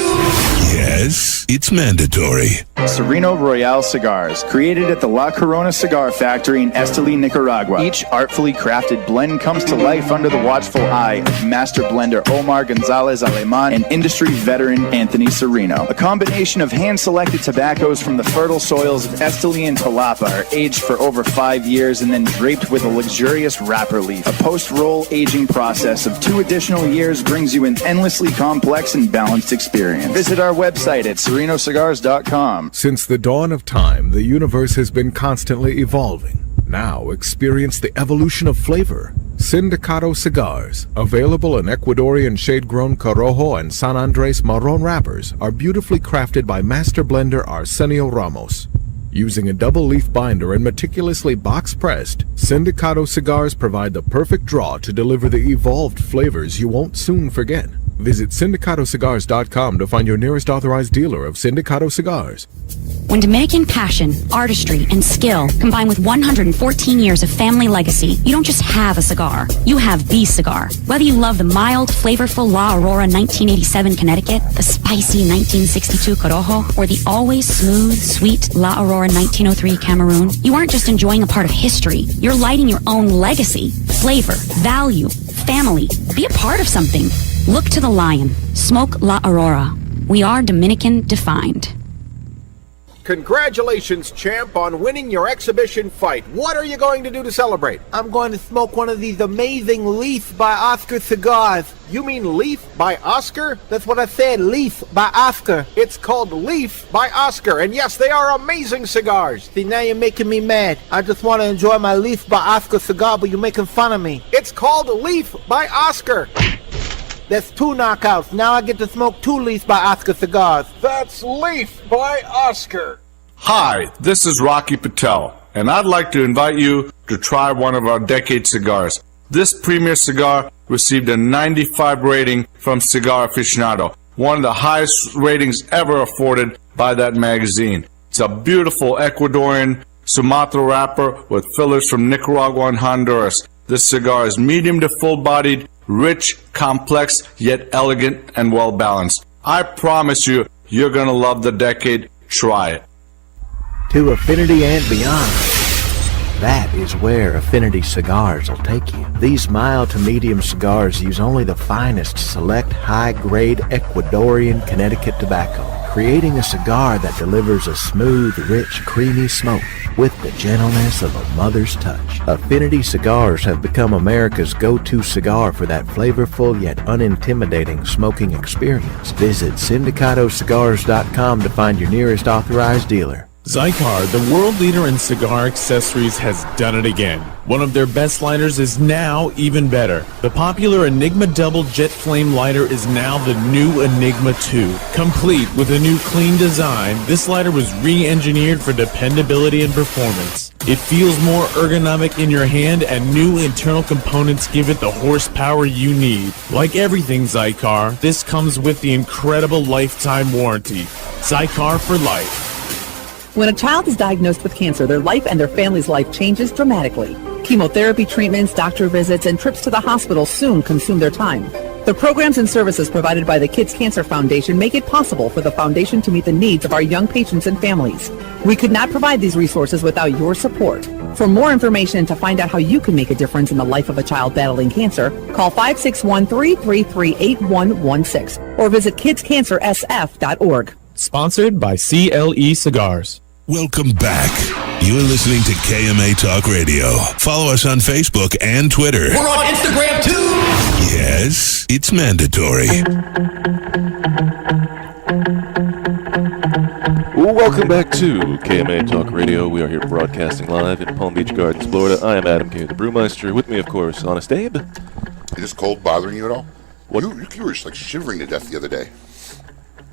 Yes. Yes, it's mandatory. Sereno Royale Cigars, created at the La Corona Cigar Factory in Esteli, Nicaragua. Each artfully crafted blend comes to life under the watchful eye of master blender Omar Gonzalez Aleman and industry veteran Anthony Sereno. A combination of hand-selected tobaccos from the fertile soils of Esteli and Jalapa are aged for over 5 years and then draped with a luxurious wrapper leaf. A post-roll aging process of 2 additional years brings you an endlessly complex and balanced experience. Visit our website at serenocigars.com. Since the dawn of time, the universe has been constantly evolving. Now experience the evolution of flavor. Sindicato Cigars, available in Ecuadorian shade-grown Corojo and San Andres Marron wrappers, are beautifully crafted by master blender Arsenio Ramos. Using a double-leaf binder and meticulously box-pressed, Sindicato Cigars provide the perfect draw to deliver the evolved flavors you won't soon forget. Visit syndicatocigars.com to find your nearest authorized dealer of Sindicato Cigars. When Dominican passion, artistry, and skill combine with 114 years of family legacy, you don't just have a cigar, you have the cigar. Whether you love the mild, flavorful La Aurora 1987 Connecticut, the spicy 1962 Corojo, or the always smooth, sweet La Aurora 1903 Cameroon, you aren't just enjoying a part of history, you're lighting your own legacy. Flavor, value, family. Be a part of something. Look to the lion. Smoke La Aurora. We are Dominican defined. Congratulations, champ, on winning your exhibition fight. What are you going to do to celebrate? I'm going to smoke one of these amazing Leaf by Oscar cigars. You mean Leaf by Oscar? That's what I said, Leaf by Oscar. It's called Leaf by Oscar, and yes, they are amazing cigars. See, now you're making me mad. I just want to enjoy my Leaf by Oscar cigar, but you're making fun of me. It's called Leaf by Oscar. That's 2 knockouts. Now I get to smoke 2 Leaf by Oscar cigars. That's Leaf by Oscar. Hi, this is Rocky Patel, and I'd like to invite you to try one of our decade cigars. This premier cigar received a 95 rating from Cigar Aficionado, one of the highest ratings ever afforded by that magazine. It's a beautiful Ecuadorian Sumatra wrapper with fillers from Nicaragua and Honduras. This cigar is medium to full-bodied, rich, complex, yet elegant and well-balanced. I promise you, you're going to love the decade. Try it. To affinity and beyond. That is where Affinity Cigars will take you. These mild to medium cigars use only the finest select high-grade Ecuadorian Connecticut tobacco, creating a cigar that delivers a smooth, rich, creamy smoke with the gentleness of a mother's touch. Affinity Cigars have become America's go-to cigar for that flavorful yet unintimidating smoking experience. Visit syndicatocigars.com to find your nearest authorized dealer. Zycar, the world leader in cigar accessories, has done it again. One of their best lighters is now even better. The popular Enigma Double Jet Flame lighter is now the new Enigma 2. Complete with a new clean design, this lighter was re-engineered for dependability and performance. It feels more ergonomic in your hand, and new internal components give it the horsepower you need. Like everything Zycar, this comes with the incredible lifetime warranty. Zycar for life. When a child is diagnosed with cancer, their life and their family's life changes dramatically. Chemotherapy treatments, doctor visits, and trips to the hospital soon consume their time. The programs and services provided by the Kids Cancer Foundation make it possible for the foundation to meet the needs of our young patients and families. We could not provide these resources without your support. For more information and to find out how you can make a difference in the life of a child battling cancer, call 561-333-8116 or visit kidscancersf.org. Sponsored by CLE Cigars. Welcome back. You're listening to KMA Talk Radio. Follow us on Facebook and Twitter. We're on Instagram too. Yes, it's mandatory. Welcome back to KMA Talk Radio. We are here broadcasting live in Palm Beach Gardens, Florida. I am Adam K., the Brewmeister. With me, of course, Honest Abe. Is this cold bothering you at all? What? You were just like shivering to death the other day.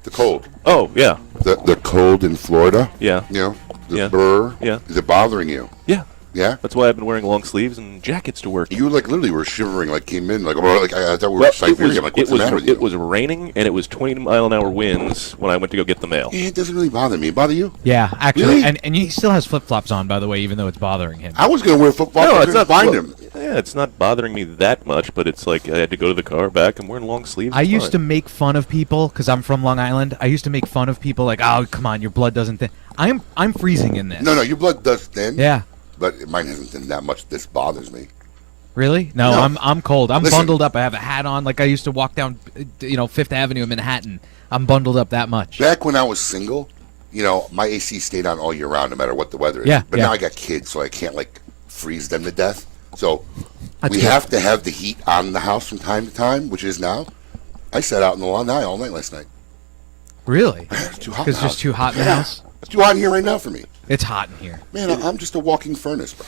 The cold. Oh, yeah. The cold in Florida? Yeah. You know, the burr? Yeah. Is it bothering you? Yeah. Yeah? That's why I've been wearing long sleeves and jackets to work. You like literally were shivering, like came in, like I thought we were Siberian. I'm like, what's the matter with you? It was raining and it was 20-mile-an-hour winds when I went to go get the mail. Yeah, it doesn't really bother me. Bother you? Yeah, actually. Really? And he still has flip-flops on, by the way, even though it's bothering him. I was going to wear flip-flops. No, I it's not find him. Yeah, Yeah, it's not bothering me that much, but it's like I had to go to the car, back. I'm wearing long sleeves. I used to make fun of people because I'm from Long Island. I used to make fun of people like, "Oh, come on, your blood doesn't thin." I'm freezing in this. No, your blood does thin. Yeah. But mine hasn't thinned that much. This bothers me. Really? No, I'm cold. I'm Listen. bundled up. I have a hat on. Like I used to walk down, Fifth Avenue in Manhattan. I'm bundled up that much. Back when I was single, my AC stayed on all year round, no matter what the weather is. Yeah, But yeah. now I got kids, so I can't freeze them to death. So That's we good. have to have the heat on the house from time to time, which is now. I sat out in the lawn all night last night. Really? It's too hot. Because it's just too hot in the house. It's too hot in here right now for me. It's hot in here. Man, I'm just a walking furnace, bro.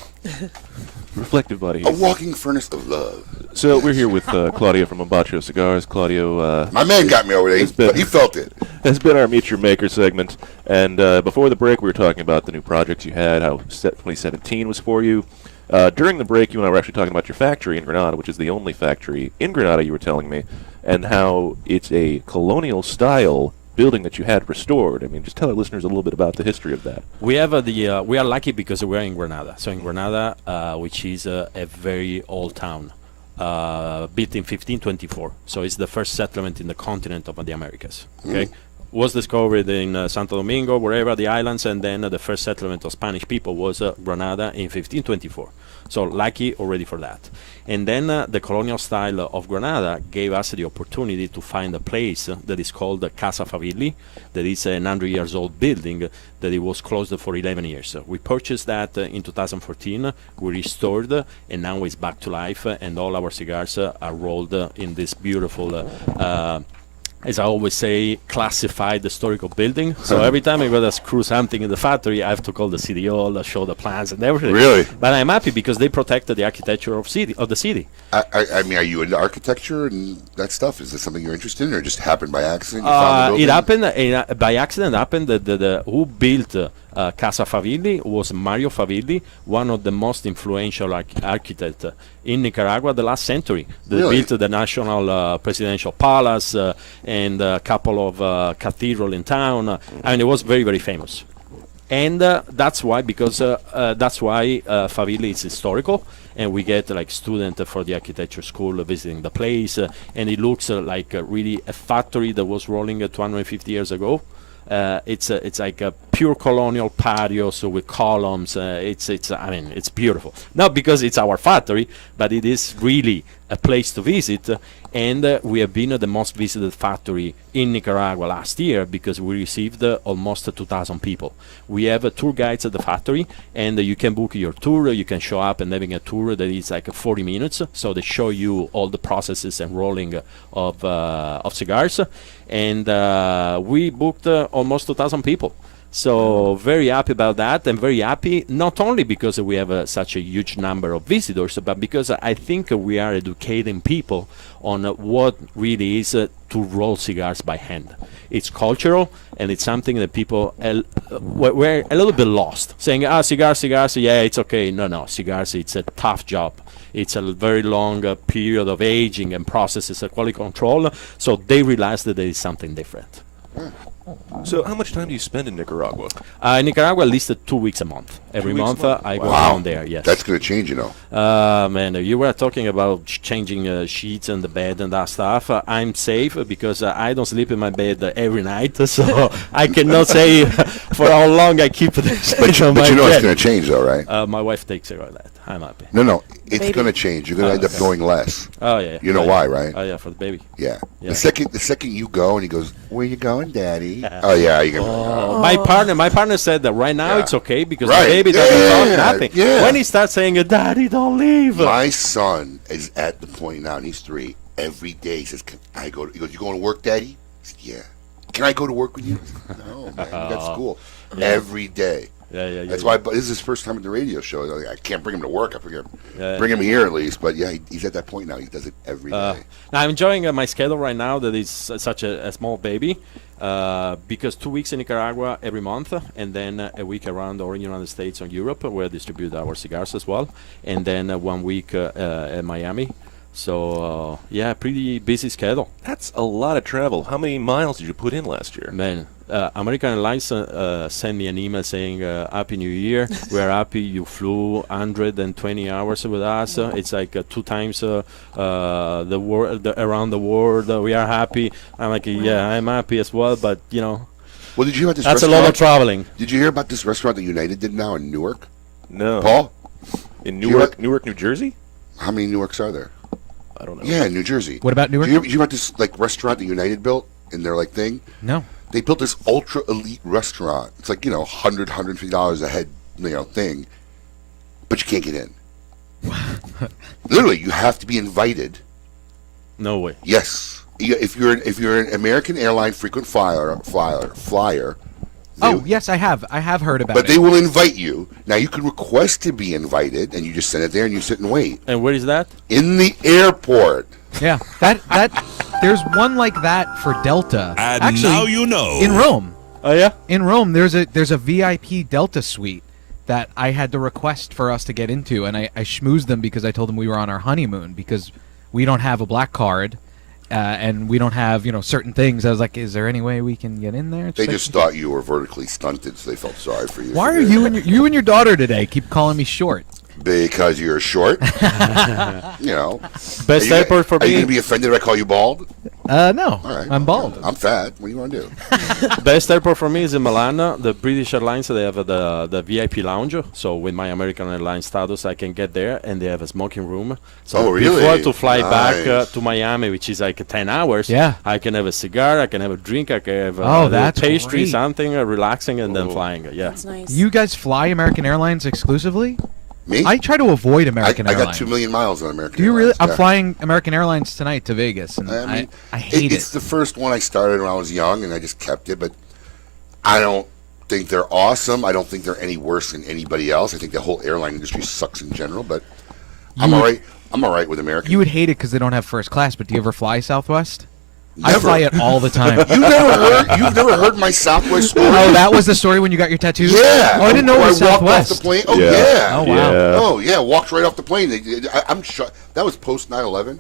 Reflective body. A walking furnace of love. So we're here with Claudio from Mombacho Cigars. Claudio, my man got me over there. He felt it. Has been our Meet Your Maker segment. And before the break, we were talking about the new projects you had, how 2017 was for you. During the break, you and I were actually talking about your factory in Granada, which is the only factory in Granada, you were telling me, and how it's a colonial-style building that you had restored. I mean, just tell our listeners a little bit about the history of that. We have we are lucky because we're in Granada. So in Granada, which is a very old town, built in 1524. So it's the first settlement in the continent of the Americas. Okay, was discovered in Santo Domingo, wherever the islands, and then the first settlement of Spanish people was Granada in 1524. So lucky already for that. And then the colonial style of Granada gave us the opportunity to find a place that is called Casa Favilli, that is an 100 years old building that it was closed for 11 years. We purchased that in 2014, we restored, and now it's back to life, and all our cigars are rolled in this beautiful as I always say, classified historical building. So every time I go to screw something in the factory, I have to call the city hall, show the plans and everything. Really? But I'm happy because they protected the architecture of the city. I mean, are you into architecture and that stuff? Is this something you're interested in, or just happened by accident? You found the It building? happened by accident. Happened that who built Casa Favilli was Mario Favilli, one of the most influential architects in Nicaragua the last century. They Really? built the National Presidential Palace and a couple of cathedrals in town. I mean, it was very, very famous. And that's why Favilli is historical, and we get students for the architecture school visiting the place, and it looks like really a factory that was rolling 250 years ago. It's like a pure colonial patio, so with columns. It's beautiful. Not because it's our factory, but it is really a place to visit. And we have been the most visited factory in Nicaragua last year because we received almost 2,000 people. We have tour guides at the factory, and you can book your tour. You can show up and having a tour that is like 40 minutes. So they show you all the processes and rolling of cigars. And we booked almost 2,000 people. So very happy about that, and very happy not only because we have such a huge number of visitors, but because I think we are educating people on what really is to roll cigars by hand. It's cultural, and it's something that people were a little bit lost, saying, cigars, yeah, it's okay. No, cigars, it's a tough job. It's a very long period of aging and processes of quality control, so they realized that there is something different. So how much time do you spend in Nicaragua? In Nicaragua, at least 2 weeks a month. Every 2 weeks month a month? I go Wow. down there, yes. That's going to change, you know. Man, you were talking about changing sheets and the bed and that stuff. I'm safe because I don't sleep in my bed every night, so I cannot say for how long I keep this. But you know bed. it's going to change, though, right? My wife takes care of that. I'm happy. No, it's going to change. You're going to end up going less. Oh, yeah. You know why, right? Oh, yeah, for the baby. Yeah. Yeah. The second you go and he goes, "Where you going, Daddy?" Oh yeah, you're gonna. My partner said that right now it's okay because Right. the baby doesn't talk nothing. Yeah. When he starts saying, "Daddy, don't leave," My son is at the point now, and he's 3. Every day he says, "Can I go?" He goes, "You going to work, Daddy?" I said, "Yeah." "Can I go to work with you?" I said, "No, man, you got school." Yeah. Every day. Yeah. That's why. But this is his first time at the radio show. I can't bring him to work. I figure Yeah. bring him here at least. But yeah, he's at that point now. He does it every day. Now I'm enjoying my schedule right now that is such a small baby because 2 weeks in Nicaragua every month and then a week around the United States or Europe where I distribute our cigars as well, and then 1 week in Miami So pretty busy schedule. That's a lot of travel. How many miles did you put in last year? Man, American Airlines sent me an email saying, Happy New Year. We're happy you flew 120 hours with us. It's like 2 times around the world. We are happy. I'm like, yeah, I'm happy as well, but, you know. Well, did you hear about this That's a restaurant? lot of traveling. Did you hear about this restaurant that United did now in Newark? No. Paul? In Newark, New Jersey? How many Newarks are there? I don't know. Yeah, New Jersey. What about Newark? Did you hear about this like restaurant that United built in their like thing? No. They built this ultra elite restaurant. It's like, $100-$150 a head, thing, but you can't get in. Literally, you have to be invited. No way. Yes. If you're an American airline frequent flyer. Yes, I have. I have heard about it. But they will invite you. Now you can request to be invited, and you just send it there, and you sit and wait. And where is that? In the airport. Yeah, that there's one like that for Delta. And actually, now you know. In Rome. Oh yeah. In Rome, there's a VIP Delta suite that I had to request for us to get into, and I schmoozed them because I told them we were on our honeymoon because we don't have a black card. And we don't have, certain things. I was like, is there any way we can get in there? They just thought you were vertically stunted, so they felt sorry for you. Why are you and your daughter today keep calling me short? Because you're short. Best airport for me. Are you going to be offended if I call you bald? No. All right. I'm bald. I'm fat. What do you want to do? Best airport for me is in Milan. The British Airlines, they have the VIP lounge. So with my American Airlines status, I can get there, and they have a smoking room. So really? before to fly Nice. back to Miami, which is like 10 hours, I can have a cigar, I can have a drink, I can have a that's pastry, great. something relaxing, and then flying. Yeah. That's nice. You guys fly American Airlines exclusively? Me? I try to avoid American I Airlines. got 2 million miles on American Do you really? Airlines, I'm yeah. flying American Airlines tonight to Vegas, and I hate It's the first one I started when I was young, and I just kept it. But I don't think they're awesome. I don't think they're any worse than anybody else. I think the whole airline industry sucks in general. But I'm all right. I'm all right with American. You would hate it because they don't have first class. But do you ever fly Southwest? Never. I fly it all the time. You've never heard my Southwest story? Oh, that was the story when you got your tattoos? Yeah. Oh, I didn't know it was I walked Southwest. off the plane. Oh, yeah. Oh, wow. Yeah. Oh, yeah. Walked right off the plane. I'm shocked. That was post 9/11.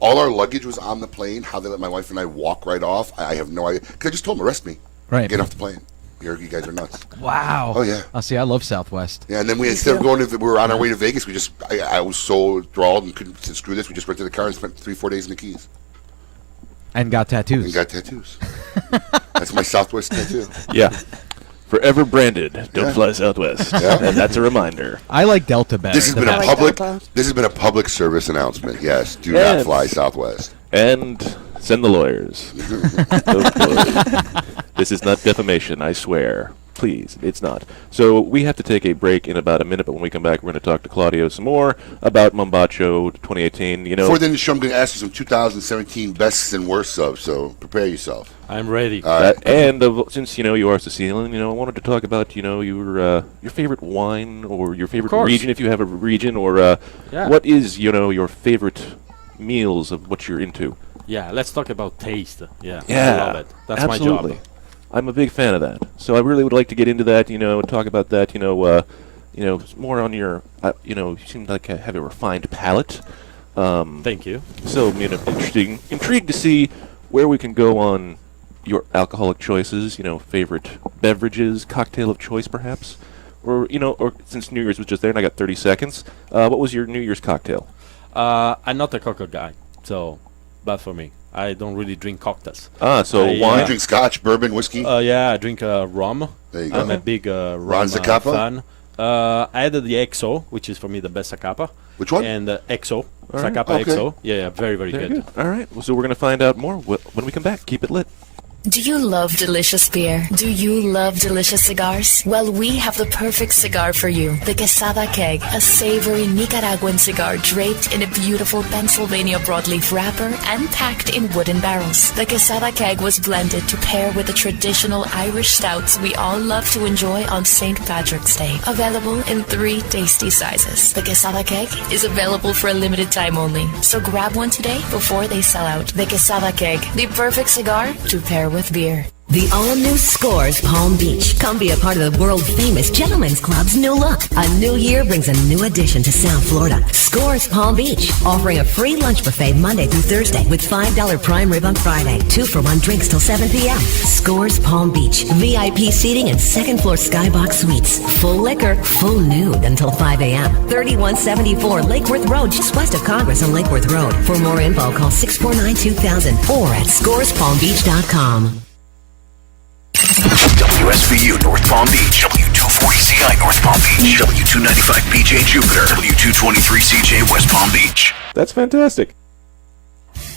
All our luggage was on the plane. How they let my wife and I walk right off, I have no idea. Because I just told them, arrest me. Right. Get off the plane. You guys are nuts. Wow. Oh, yeah. Oh, see, I love Southwest. Yeah, and then instead of going, we were on our way to Vegas. I was so enthralled and couldn't say, screw this. We just rented a car and spent 3-4 days in the Keys. And got tattoos. And got tattoos. That's my Southwest tattoo. Yeah. Forever branded. Don't fly Southwest. Yeah. And that's a reminder. I like Delta better. This has been a public service announcement. Yes, do not fly Southwest. And send the lawyers. This is not defamation, I swear. Please, it's not. So we have to take a break in about a minute, but when we come back, we're going to talk to Cladio some more about Mombacho 2018. Before the end of the show, I'm going to ask you some 2017 bests and worsts of, so prepare yourself. I'm ready. And since you are Sicilian, I wanted to talk about your favorite wine or your favorite region, if you have a region, or what is your favorite meals of what you're into. Yeah, let's talk about taste. Yeah, Yeah, I love it. That's absolutely. my job. I'm a big fan of that. So I really would like to get into that, talk about that, more on your, you seem like you have a refined palate. Thank you. So, intrigued to see where we can go on your alcoholic choices, favorite beverages, cocktail of choice perhaps, or since New Year's was just there and I got 30 seconds, what was your New Year's cocktail? I'm not a cocktail guy, so bad for me. I don't really drink cocktails. So wine? You drink scotch, bourbon, whiskey? Yeah, I drink rum. There you go. I'm a big rum Zacapa? fan. I added the XO, which is for me the best Zacapa. Which one? And XO. All right. Zacapa Okay. XO. Yeah, very, very good. All right. Well, so we're going to find out more when we come back. Keep it lit. Do you love delicious beer? Do you love delicious cigars? Well, we have the perfect cigar for you. The Quesada Keg, a savory Nicaraguan cigar draped in a beautiful Pennsylvania broadleaf wrapper and packed in wooden barrels. The Quesada Keg was blended to pair with the traditional Irish stouts we all love to enjoy on St. Patrick's Day. Available in 3 tasty sizes. The Quesada Keg is available for a limited time only, so grab one today before they sell out. The Quesada Keg, the perfect cigar to pair with beer. The all-new Scores Palm Beach. Come be a part of the world-famous Gentlemen's Club's new look. A new year brings a new addition to South Florida. Scores Palm Beach, offering a free lunch buffet Monday through Thursday with $5 prime rib on Friday. 2-for-1 drinks till 7 p.m. Scores Palm Beach. VIP seating and second-floor skybox suites. Full liquor, full nude until 5 a.m. 3174 Lake Worth Road, just west of Congress on Lake Worth Road. For more info, call 649-2000 or at scorespalmbeach.com. WSVU North Palm Beach, W240CI North Palm Beach, W295PJ Jupiter, W223CJ West Palm Beach. That's fantastic.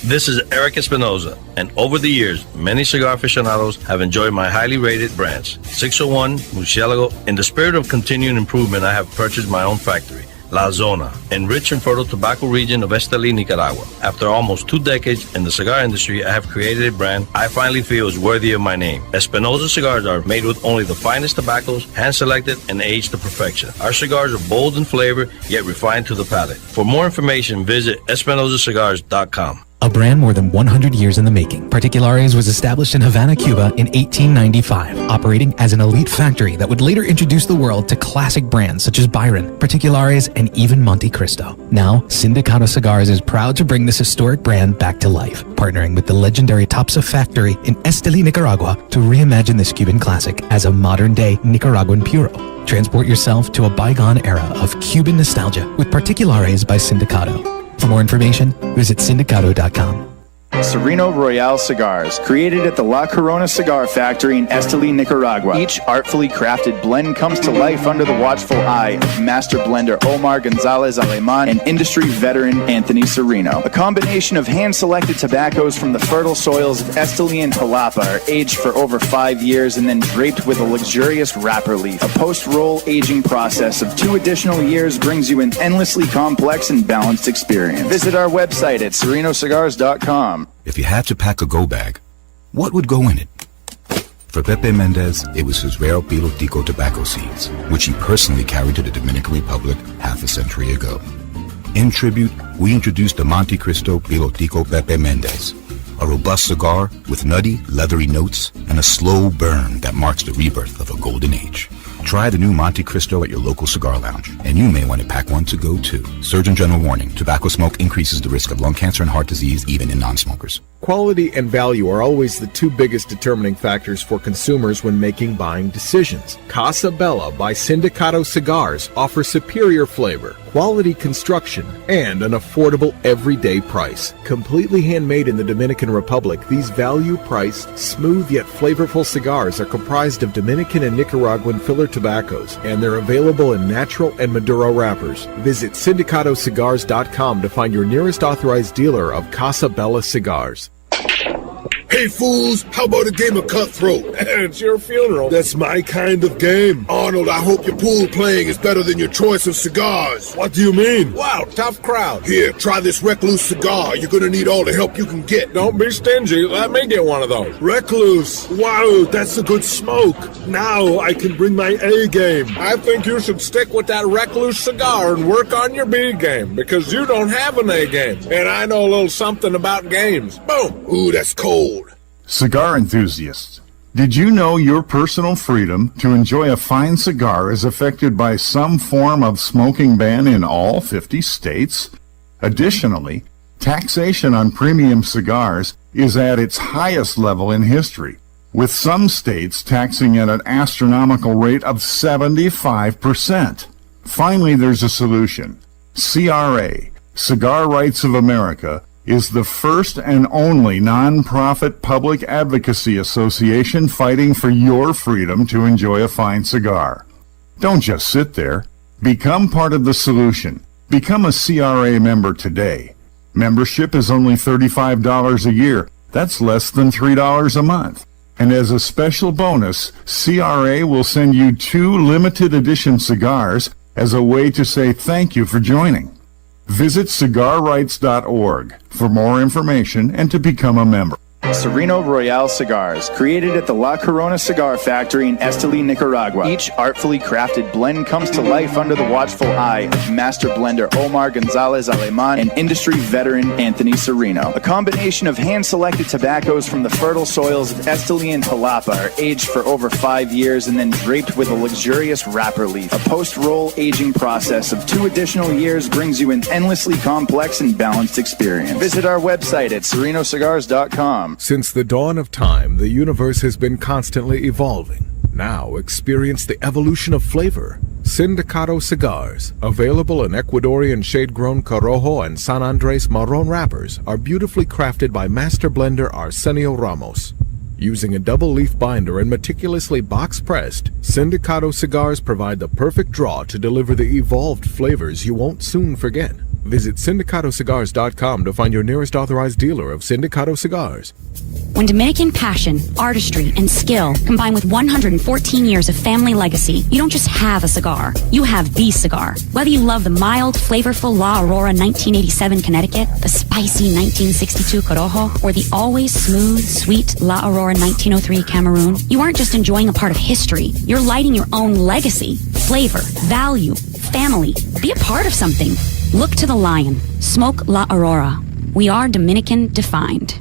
This is Eric Espinoza, and over the years, many cigar aficionados have enjoyed my highly rated brands, 601, Murcielago. In the spirit of continuing improvement, I have purchased my own factory, La Zona, in rich and fertile tobacco region of Estelí, Nicaragua. After almost 2 decades in the cigar industry, I have created a brand I finally feel is worthy of my name. Espinoza cigars are made with only the finest tobaccos, hand-selected and aged to perfection. Our cigars are bold in flavor, yet refined to the palate. For more information, visit EspinozaCigars.com. A brand more than 100 years in the making, Particulares was established in Havana, Cuba in 1895, operating as an elite factory that would later introduce the world to classic brands such as Byron, Particulares, and even Monte Cristo. Now, Sindicato Cigars is proud to bring this historic brand back to life, partnering with the legendary Topsa factory in Estelí, Nicaragua, to reimagine this Cuban classic as a modern-day Nicaraguan puro. Transport yourself to a bygone era of Cuban nostalgia with Particulares by Sindicato. For more information, visit sindicato.com. Sereno Royale Cigars, created at the La Corona Cigar Factory in Estelí, Nicaragua. Each artfully crafted blend comes to life under the watchful eye of master blender Omar Gonzalez Aleman and industry veteran Anthony Sereno. A combination of hand-selected tobaccos from the fertile soils of Estelí and Jalapa are aged for over 5 years and then draped with a luxurious wrapper leaf. A post-roll aging process of 2 additional years brings you an endlessly complex and balanced experience. Visit our website at serenocigars.com. If you had to pack a go bag, what would go in it? For Pepe Mendez, it was his Raro Pilo Tico tobacco seeds, which he personally carried to the Dominican Republic half a century ago. In tribute, we introduced the Monte Cristo Pilo Tico Pepe Mendez, a robust cigar with nutty, leathery notes and a slow burn that marks the rebirth of a golden age. Try the new Monte Cristo at your local cigar lounge, and you may want to pack one to go too. Surgeon General warning, tobacco smoke increases the risk of lung cancer and heart disease even in non-smokers. Quality and value are always the 2 biggest determining factors for consumers when making buying decisions. Casa Bella by Sindicato Cigars offers superior flavor, quality construction, and an affordable everyday price. Completely handmade in the Dominican Republic, these value-priced, smooth yet flavorful cigars are comprised of Dominican and Nicaraguan filler tobaccos, and they're available in natural and Maduro wrappers. Visit SindicatoCigars.com to find your nearest authorized dealer of Casa Bella cigars. Hey fools, how about a game of Cutthroat? It's your funeral. That's my kind of game. Arnold, I hope your pool playing is better than your choice of cigars. What do you mean? Wow, tough crowd. Here, try this Recluse cigar. You're gonna need all the help you can get. Don't be stingy. Let me get one of those. Recluse. Wow, that's a good smoke. Now I can bring my A game. I think you should stick with that Recluse cigar and work on your B game, because you don't have an A game. And I know a little something about games. Boom. Ooh, that's cold. Cigar enthusiasts, did you know your personal freedom to enjoy a fine cigar is affected by some form of smoking ban in all 50 states? Additionally, taxation on premium cigars is at its highest level in history, with some states taxing at an astronomical rate of 75%. Finally, there's a solution. CRA, Cigar Rights of America, is the first and only non-profit public advocacy association fighting for your freedom to enjoy a fine cigar. Don't just sit there. Become part of the solution. Become a CRA member today. Membership is only $35 a year. That's less than $3 a month. And as a special bonus, CRA will send you 2 limited edition cigars as a way to say thank you for joining. Visit cigarrights.org for more information and to become a member. Sereno Royale Cigars, created at the La Corona Cigar Factory in Esteli, Nicaragua. Each artfully crafted blend comes to life under the watchful eye of master blender Omar Gonzalez Aleman and industry veteran Anthony Sereno. A combination of hand-selected tobaccos from the fertile soils of Esteli and Jalapa are aged for over 5 years and then draped with a luxurious wrapper leaf. A post-roll aging process of 2 additional years brings you an endlessly complex and balanced experience. Visit our website at serenocigars.com. Since the dawn of time, the universe has been constantly evolving. Now experience the evolution of flavor. Sindicato Cigars, available in Ecuadorian shade-grown Corojo and San Andres Marron wrappers, are beautifully crafted by master blender Arsenio Ramos. Using a double-leaf binder and meticulously box-pressed, Sindicato Cigars provide the perfect draw to deliver the evolved flavors you won't soon forget. Visit syndicatocigars.com to find your nearest authorized dealer of Sindicato Cigars. When Dominican passion, artistry, and skill combine with 114 years of family legacy, you don't just have a cigar, you have the cigar. Whether you love the mild, flavorful La Aurora 1987 Connecticut, the spicy 1962 Corojo, or the always smooth, sweet La Aurora 1903 Cameroon, you aren't just enjoying a part of history, you're lighting your own legacy, flavor, value, family. Be a part of something. Look to the lion. Smoke La Aurora. We are Dominican defined.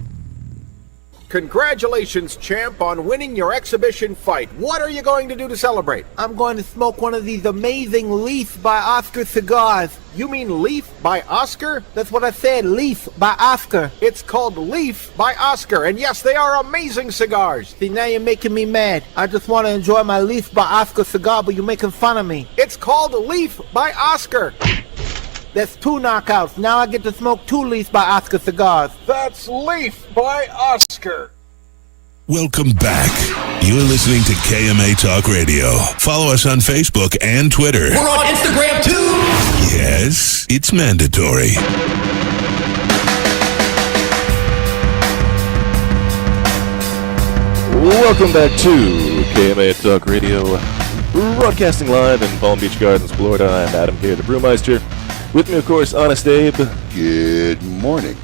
Congratulations, champ, on winning your exhibition fight. What are you going to do to celebrate? I'm going to smoke one of these amazing Leaf by Oscar cigars. You mean Leaf by Oscar? That's what I said, Leaf by Oscar. It's called Leaf by Oscar, and yes, they are amazing cigars. See, now you're making me mad. I just want to enjoy my Leaf by Oscar cigar, but you're making fun of me. It's called Leaf by Oscar. That's 2 knockouts. Now I get to smoke 2 Leaf by Oscar cigars. That's Leaf by Oscar. Welcome back. You're listening to KMA Talk Radio. Follow us on Facebook and Twitter. We're on Instagram too. Yes, it's mandatory. Welcome back to KMA Talk Radio, broadcasting live in Palm Beach Gardens, Florida. I'm Adam here, the Brewmeister. With me, of course, Honest Abe. Good morning.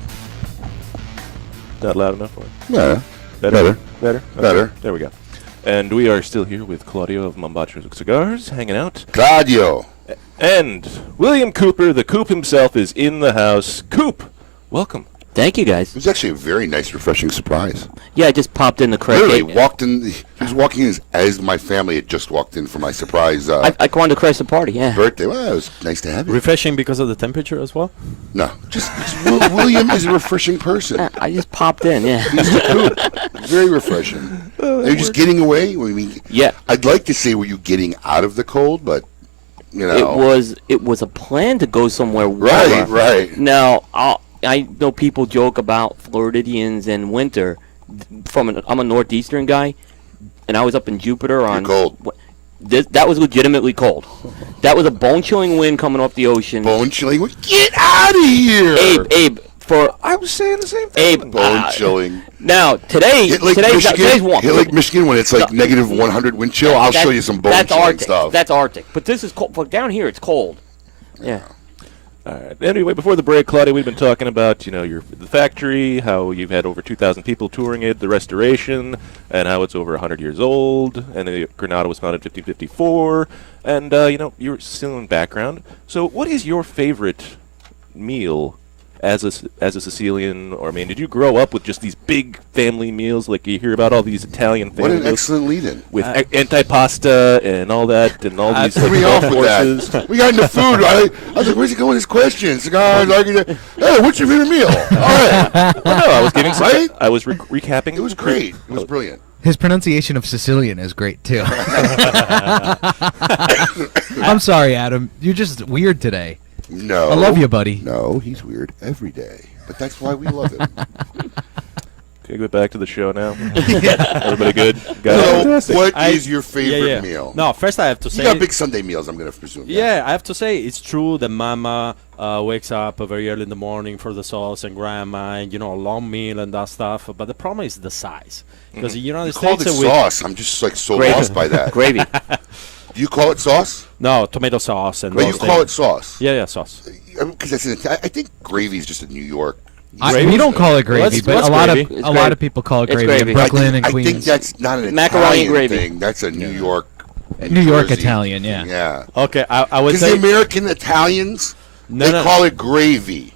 Not loud enough for you? Yeah. Better? Better. Okay. There we go. And we are still here with Cladio of Mombacho Cigars, hanging out. Cladio. And William Cooper, the Coop himself, is in the house. Coop, welcome. Thank you, guys. It was actually a very nice, refreshing surprise. Yeah, I just popped in the crate. Literally walked in. He was walking in as my family had just walked in for my surprise. I wanted to crash the party. Yeah. Birthday. Well, it was nice to have you. Refreshing because of the temperature as well? No, just William is a refreshing person. I just popped in. Yeah. He's the Coop. Very refreshing. Are you just getting away? I mean, yeah. I'd like to say, were you getting out of the cold, but you know, it was a plan to go somewhere warmer. Right. Now I know people joke about Floridians and winter. I'm a northeastern guy, and I was up in Jupiter on. You're cold. That was legitimately cold. That was a bone-chilling wind coming off the ocean. Bone-chilling wind? Get out of here! Abe. I was saying the same thing. Abe, bone-chilling. Now today's warm. Hit Lake Michigan when it's like negative 100 wind chill. I'll show you some bone-chilling stuff. That's Arctic, but this is cold. Down here, it's cold. Yeah. All right. Anyway, before the break, Claudia, we've been talking about, the factory, how you've had over 2,000 people touring it, the restoration, and how it's over 100 years old, and the Granada was founded in 1554, and, you're still in background. So what is your favorite meal as a Sicilian? Or, did you grow up with just these big family meals like you hear about all these Italian family meals? What an excellent lead-in. With antipasta and all that, and all these threw me off with that. We got into food. I was like, where's he going with his questions? Cigars, hey, what's your favorite meal? All right. Well, no, I was giving some, I was recapping. It was great. It was brilliant. His pronunciation of Sicilian is great, too. I'm sorry, Adam. You're just weird today. No. I love you, buddy. No, he's weird every day. But that's why we love him. Okay, go back to the show now. Everybody good? So, what is your favorite meal? No, first I have to say... You got big Sunday meals, I'm going to presume. Yeah, I have to say, it's true that Mama wakes up very early in the morning for the sauce, and Grandma, and, a long meal and that stuff. But the problem is the size. Because in the United States... You called it sauce. I'm just so lost by that. Gravy. Do you call it sauce? No, tomato sauce. And but you call it sauce? Yeah, sauce. Because I think gravy is just a New York We don't call it gravy, but a lot of people call it It's gravy in gravy. Brooklyn and I Queens. think that's not an Macaroni and Italian gravy. thing. That's a New York. New York Jersey. Italian, yeah. Yeah. Okay, I would Because say the American Italians, they no. call it gravy.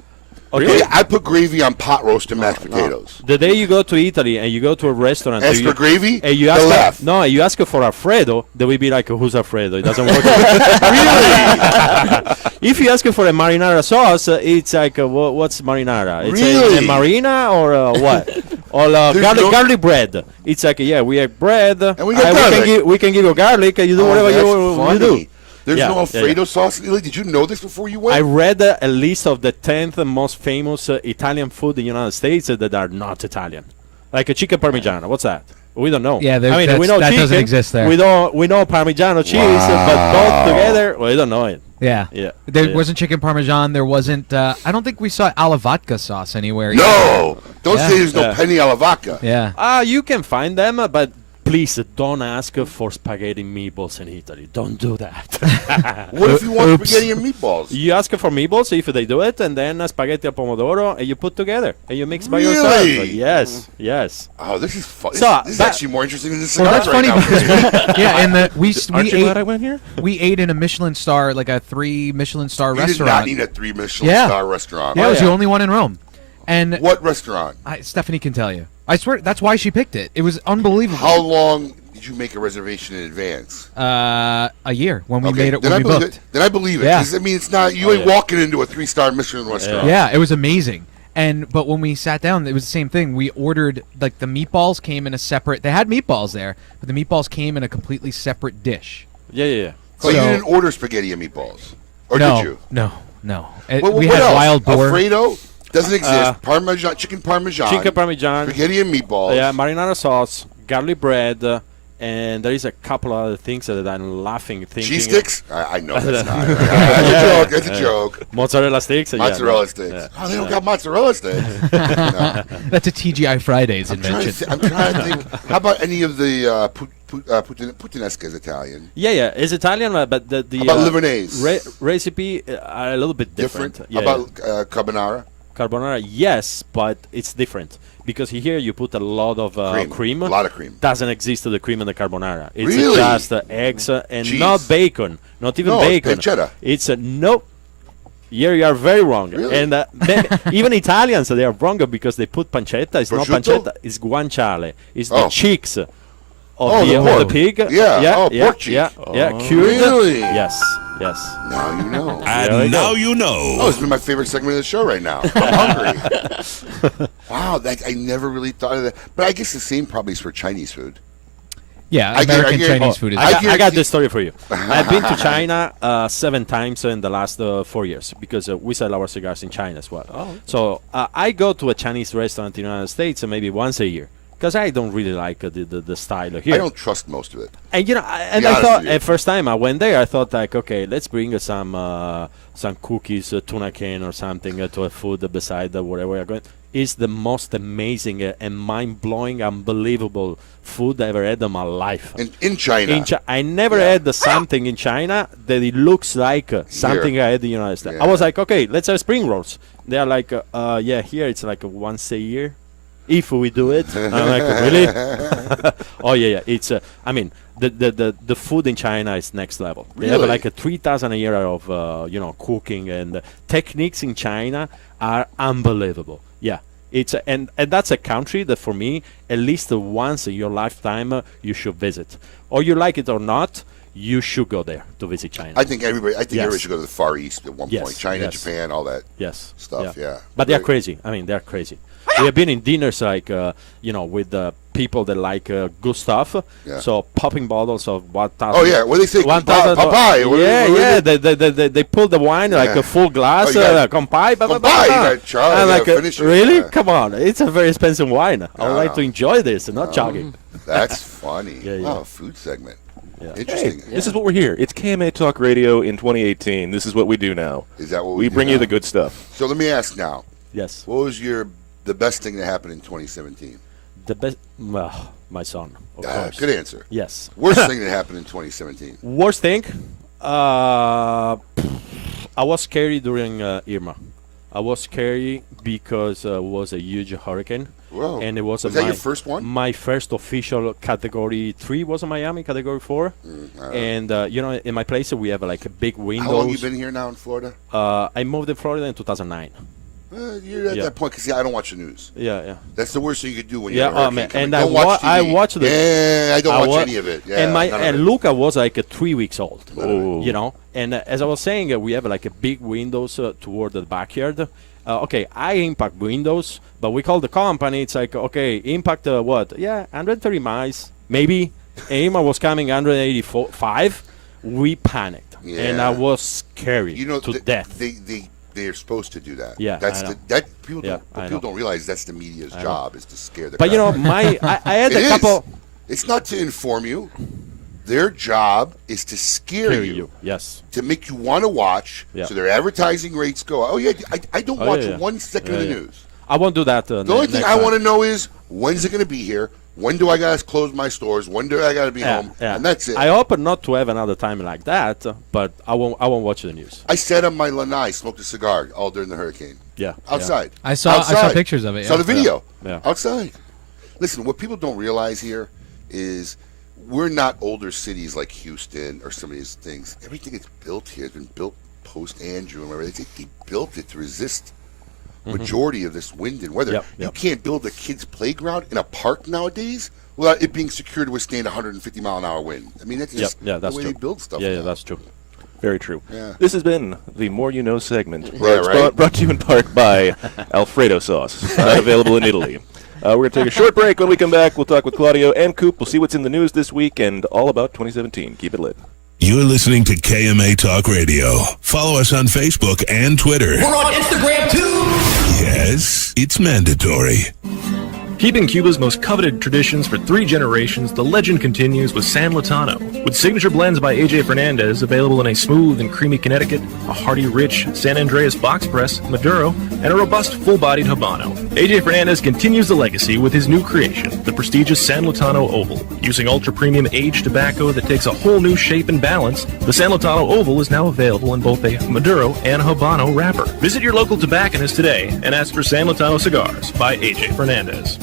Okay. Really? I put gravy on pot roast and mashed potatoes. the day you go to Italy and you go to a restaurant, Ask you, for gravy? and you The ask left. no, you ask for Alfredo, they will be like, "Who's Alfredo?" It doesn't work. Really? If you ask for a marinara sauce, it's like, what's marinara? It's Really? a marina or what? Or garlic bread. It's like, yeah, we have bread. And we got garlic. We can give you garlic, and you do whatever you do. There's Yeah, no yeah, Alfredo yeah. sauce in Italy. Did you know this before you went? I read a list of the 10th most famous Italian food in the United States that are not Italian. Like a chicken parmigiano. What's that? We don't know. Yeah, I mean, we know that chicken. doesn't exist there. We know Parmigiano cheese, but both together, we don't know it. Yeah. Yeah. There Yeah. wasn't chicken parmesan. There wasn't. I don't think we saw alla vodka sauce anywhere. No! Don't Yeah. say there's no Yeah. penny alla vodka. Yeah. You can find them, but please don't ask for spaghetti meatballs in Italy. Don't do that. What if you want spaghetti and meatballs? You ask for meatballs if they do it, and then spaghetti al pomodoro, and you put together, and you mix by Really? yourself. Yes, yes. Oh, this is fun. So, This is that- actually more interesting than the Well, cigars that's funny right now. because yeah, and we Aren't you ate. glad I went here? We ate in a Michelin star, like a 3 Michelin star You did restaurant. not need a 3 Michelin Yeah. star restaurant. Yeah, it was the only one in Rome. And What restaurant? Stephanie can tell you. I swear that's why she picked it. It was unbelievable. How long did you make a reservation in advance? A year when we Okay, made it. then When I we believe booked. it. Then I believe it. Yeah. 'Cause, I mean, it's not you ain't walking into a 3-star Michelin restaurant. Yeah, it was amazing. But when we sat down, it was the same thing. We ordered like the meatballs came in a separate. They had meatballs there, but the meatballs came in a completely separate dish. Yeah, yeah, yeah. So you didn't order spaghetti and meatballs, or no, did you? No. What We what had else? wild boar. Alfredo doesn't exist. Parmesan, chicken parmesan, spaghetti and meatballs. Yeah, marinara sauce, garlic bread, and there is a couple other things that I'm laughing, thinking. Cheese sticks? I know that's not. That's a joke. That's a joke. Mozzarella sticks. Mozzarella sticks. Oh, they don't got mozzarella sticks. No. That's a TGI Fridays invention. I'm trying to think. How about any of the puttanesca is Italian? Yeah, it's Italian, but the How about Livornese? Recipe are a little bit different. How about carbonara? Carbonara, yes, but it's different. Because here you put a lot of cream. A lot of cream. Doesn't exist the cream in the carbonara. It's Really? just eggs and Cheese. not bacon. Not even bacon. Pancetta. It's nope. Here you are very wrong. Really? And even Italians, they are wrong because they put pancetta. It's not Prosciutto? pancetta. It's guanciale. It's Oh. the cheeks of the the pork. pig. Yeah. Pork cheek. Yeah. Cured. Really? Yes. Now you know. And now you know. Oh, it's been my favorite segment of the show right now. I'm hungry. Wow, I never really thought of that. But I guess the same probably is for Chinese food. Yeah, American Chinese food is. I got this story for you. I've been to China 7 times in the last 4 years because we sell our cigars in China as well. Oh. So I go to a Chinese restaurant in the United States maybe once a year because I don't really like the style here. I don't trust most of it. And I thought at first time I went there, I thought like, okay, let's bring some cookies, tuna can or something to a food beside whatever we're going. It's the most amazing and mind-blowing, unbelievable food I ever had in my life. In China? I never had something in China that it looks like something I had in the United States. I was like, okay, let's have spring rolls. They are like, yeah, here it's like once a year. If we do it, I'm like, really? Oh yeah. It's, I mean, the food in China is next level. They have like a 3,000 a year of, cooking and techniques in China are unbelievable. Yeah, it's and that's a country that for me, at least once in your lifetime, you should visit. Or you like it or not, you should go there to visit China. I think everybody should go to the Far East at one point. China, yes. Japan, all that stuff. Yeah. But they're crazy. I mean, they're crazy. We have been in dinners like, with people that like good stuff. Yeah. So popping bottles of 1,000. Oh, yeah. What do they say? 1,000. Papai. Yeah. They pull the wine like a full glass. Compai. I'm like, really? Yeah. Come on. It's a very expensive wine. I would like to enjoy this and not jogging. That's funny. Yeah. Oh, food segment. Interesting. Hey, this is what we're here. It's KMA Talk Radio in 2018. This is what we do now. Is that what we do bring you now? the good stuff? So let me ask now. Yes. What was the best thing that happened in 2017? The best, well, my son. Of course. Good answer. Yes. Worst thing that happened in 2017? Worst thing? I was scary during Irma. I was scary because it was a huge hurricane. Whoa. And it was that your first one? My first official Category 3 was in Miami, Category 4. And, in my place, we have like a big windows. How long you been here now in Florida? I moved to Florida in 2009. You're at that point because I don't watch the news. Yeah. That's the worst thing you could do when you're and I watched the. Yeah, I don't watch any of it. Yeah, and Luca was like 3 weeks old. And as I was saying, we have like a big windows toward the backyard. I impact windows, but we call the company. It's like, impact what? Yeah, 130 miles, maybe. Emma was coming 185. We panicked, and I was scared to death. They're supposed to do that. Yeah, people don't realize that's the media's job is to scare the. But I had a couple. It's not to inform you. Their job is to scare you. Yes. To make you want to watch. Yeah. So their advertising rates go. Oh yeah, I don't watch 1 second of the news. I won't do that. The only thing I want to know is when's it going to be here? When do I got to close my stores? When do I got to be home? Yeah. And that's it. I hope not to have another time like that, but I won't watch the news. I sat on my lanai, smoked a cigar all during the hurricane. Yeah. Outside. I saw pictures of it. Saw the video. Yeah. Outside. Listen, what people don't realize here is we're not older cities like Houston or some of these things. Everything that's built here has been built post-Andrew and whatever. They built it to resist majority of this wind and weather. You can't build a kid's playground in a park nowadays without it being secure to withstand 150 mile an hour wind. I mean, that's just that's the way true. they build stuff. Yeah, that's true. Very true. Yeah. This has been the More You Know segment, right. brought to you in part by Alfredo sauce, available in Italy. We're going to take a short break. When we come back, we'll talk with Claudio and Coop. We'll see what's in the news this week and all about 2017. Keep it lit. You're listening to KMA Talk Radio. Follow us on Facebook and Twitter. We're on Instagram, too. Yes, it's mandatory. Keeping Cuba's most coveted traditions for 3 generations, the legend continues with San Latano. With signature blends by AJ Fernandez, available in a smooth and creamy Connecticut, a hearty, rich San Andreas box press, Maduro, and a robust, full-bodied Habano. AJ Fernandez continues the legacy with his new creation, the prestigious San Latano Oval. Using ultra-premium aged tobacco that takes a whole new shape and balance, the San Latano Oval is now available in both a Maduro and Habano wrapper. Visit your local tobacconist today and ask for San Latano Cigars by AJ Fernandez.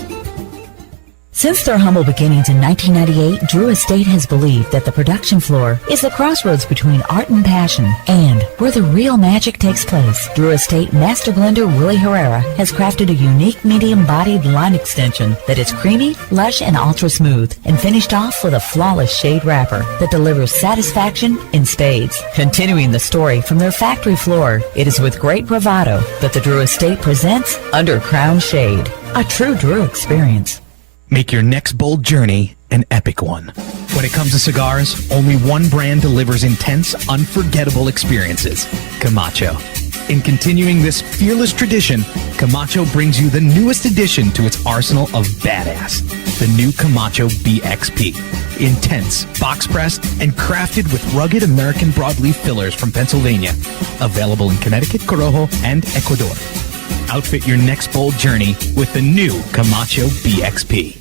Since their humble beginnings in 1998, Drew Estate has believed that the production floor is the crossroads between art and passion and where the real magic takes place. Drew Estate Master Blender Willie Herrera has crafted a unique medium-bodied line extension that is creamy, lush, and ultra-smooth, and finished off with a flawless shade wrapper that delivers satisfaction in spades. Continuing the story from their factory floor, it is with great bravado that the Drew Estate presents Under Crown Shade, a true Drew experience. Make your next bold journey an epic one. When it comes to cigars, only one brand delivers intense, unforgettable experiences: Camacho. In continuing this fearless tradition, Camacho brings you the newest addition to its arsenal of badass, the new Camacho BXP. Intense, box-pressed, and crafted with rugged American broadleaf fillers from Pennsylvania. Available in Connecticut, Corojo, and Ecuador. Outfit your next bold journey with the new Camacho BXP.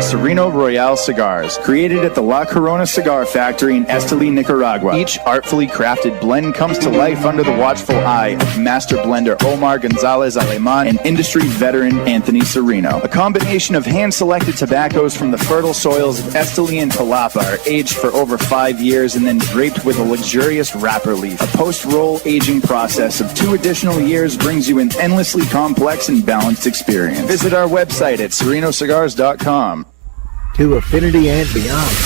Sereno Royale Cigars, created at the La Corona Cigar Factory in Esteli, Nicaragua. Each artfully crafted blend comes to life under the watchful eye of master blender Omar Gonzalez Aleman and industry veteran Anthony Sereno. A combination of hand-selected tobaccos from the fertile soils of Esteli and Jalapa are aged for over 5 years and then draped with a luxurious wrapper leaf. A post-roll aging process of 2 additional years brings you an endlessly complex and balanced experience. Visit our website at serenocigars.com. To affinity and beyond.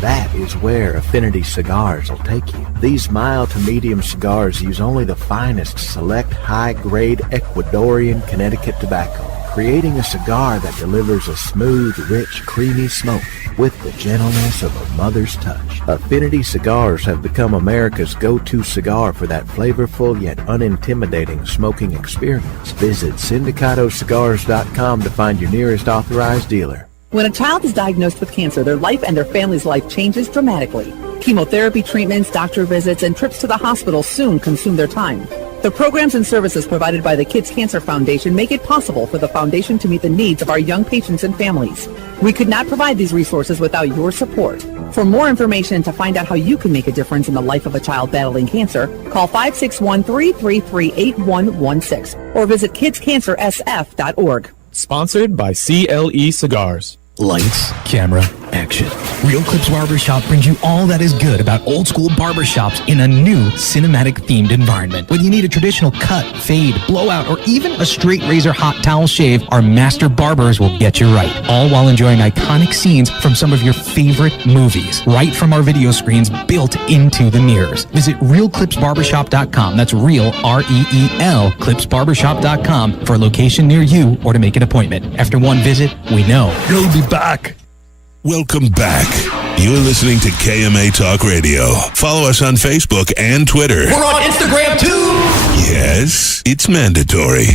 That is where Affinity Cigars will take you. These mild to medium cigars use only the finest select high-grade Ecuadorian Connecticut tobacco, creating a cigar that delivers a smooth, rich, creamy smoke with the gentleness of a mother's touch. Affinity Cigars have become America's go-to cigar for that flavorful yet unintimidating smoking experience. Visit syndicatocigars.com to find your nearest authorized dealer. When a child is diagnosed with cancer, their life and their family's life changes dramatically. Chemotherapy treatments, doctor visits, and trips to the hospital soon consume their time. The programs and services provided by the Kids Cancer Foundation make it possible for the foundation to meet the needs of our young patients and families. We could not provide these resources without your support. For more information and to find out how you can make a difference in the life of a child battling cancer, call 561-333-8116 or visit kidscancersf.org. Sponsored by CLE Cigars. Lights, camera, action. Real Clips Barbershop brings you all that is good about old school barbershops in a new cinematic themed environment. Whether you need a traditional cut, fade, blowout, or even a straight razor hot towel shave, our master barbers will get you right. All while enjoying iconic scenes from some of your favorite movies, right from our video screens built into the mirrors. Visit realclipsbarbershop.com. That's real, R-E-E-L, clipsbarbershop.com for a location near you or to make an appointment. After one visit, we know you'll be back. Welcome back. You're listening to KMA Talk Radio. Follow us on Facebook and Twitter. We're on Instagram too. Yes, it's mandatory.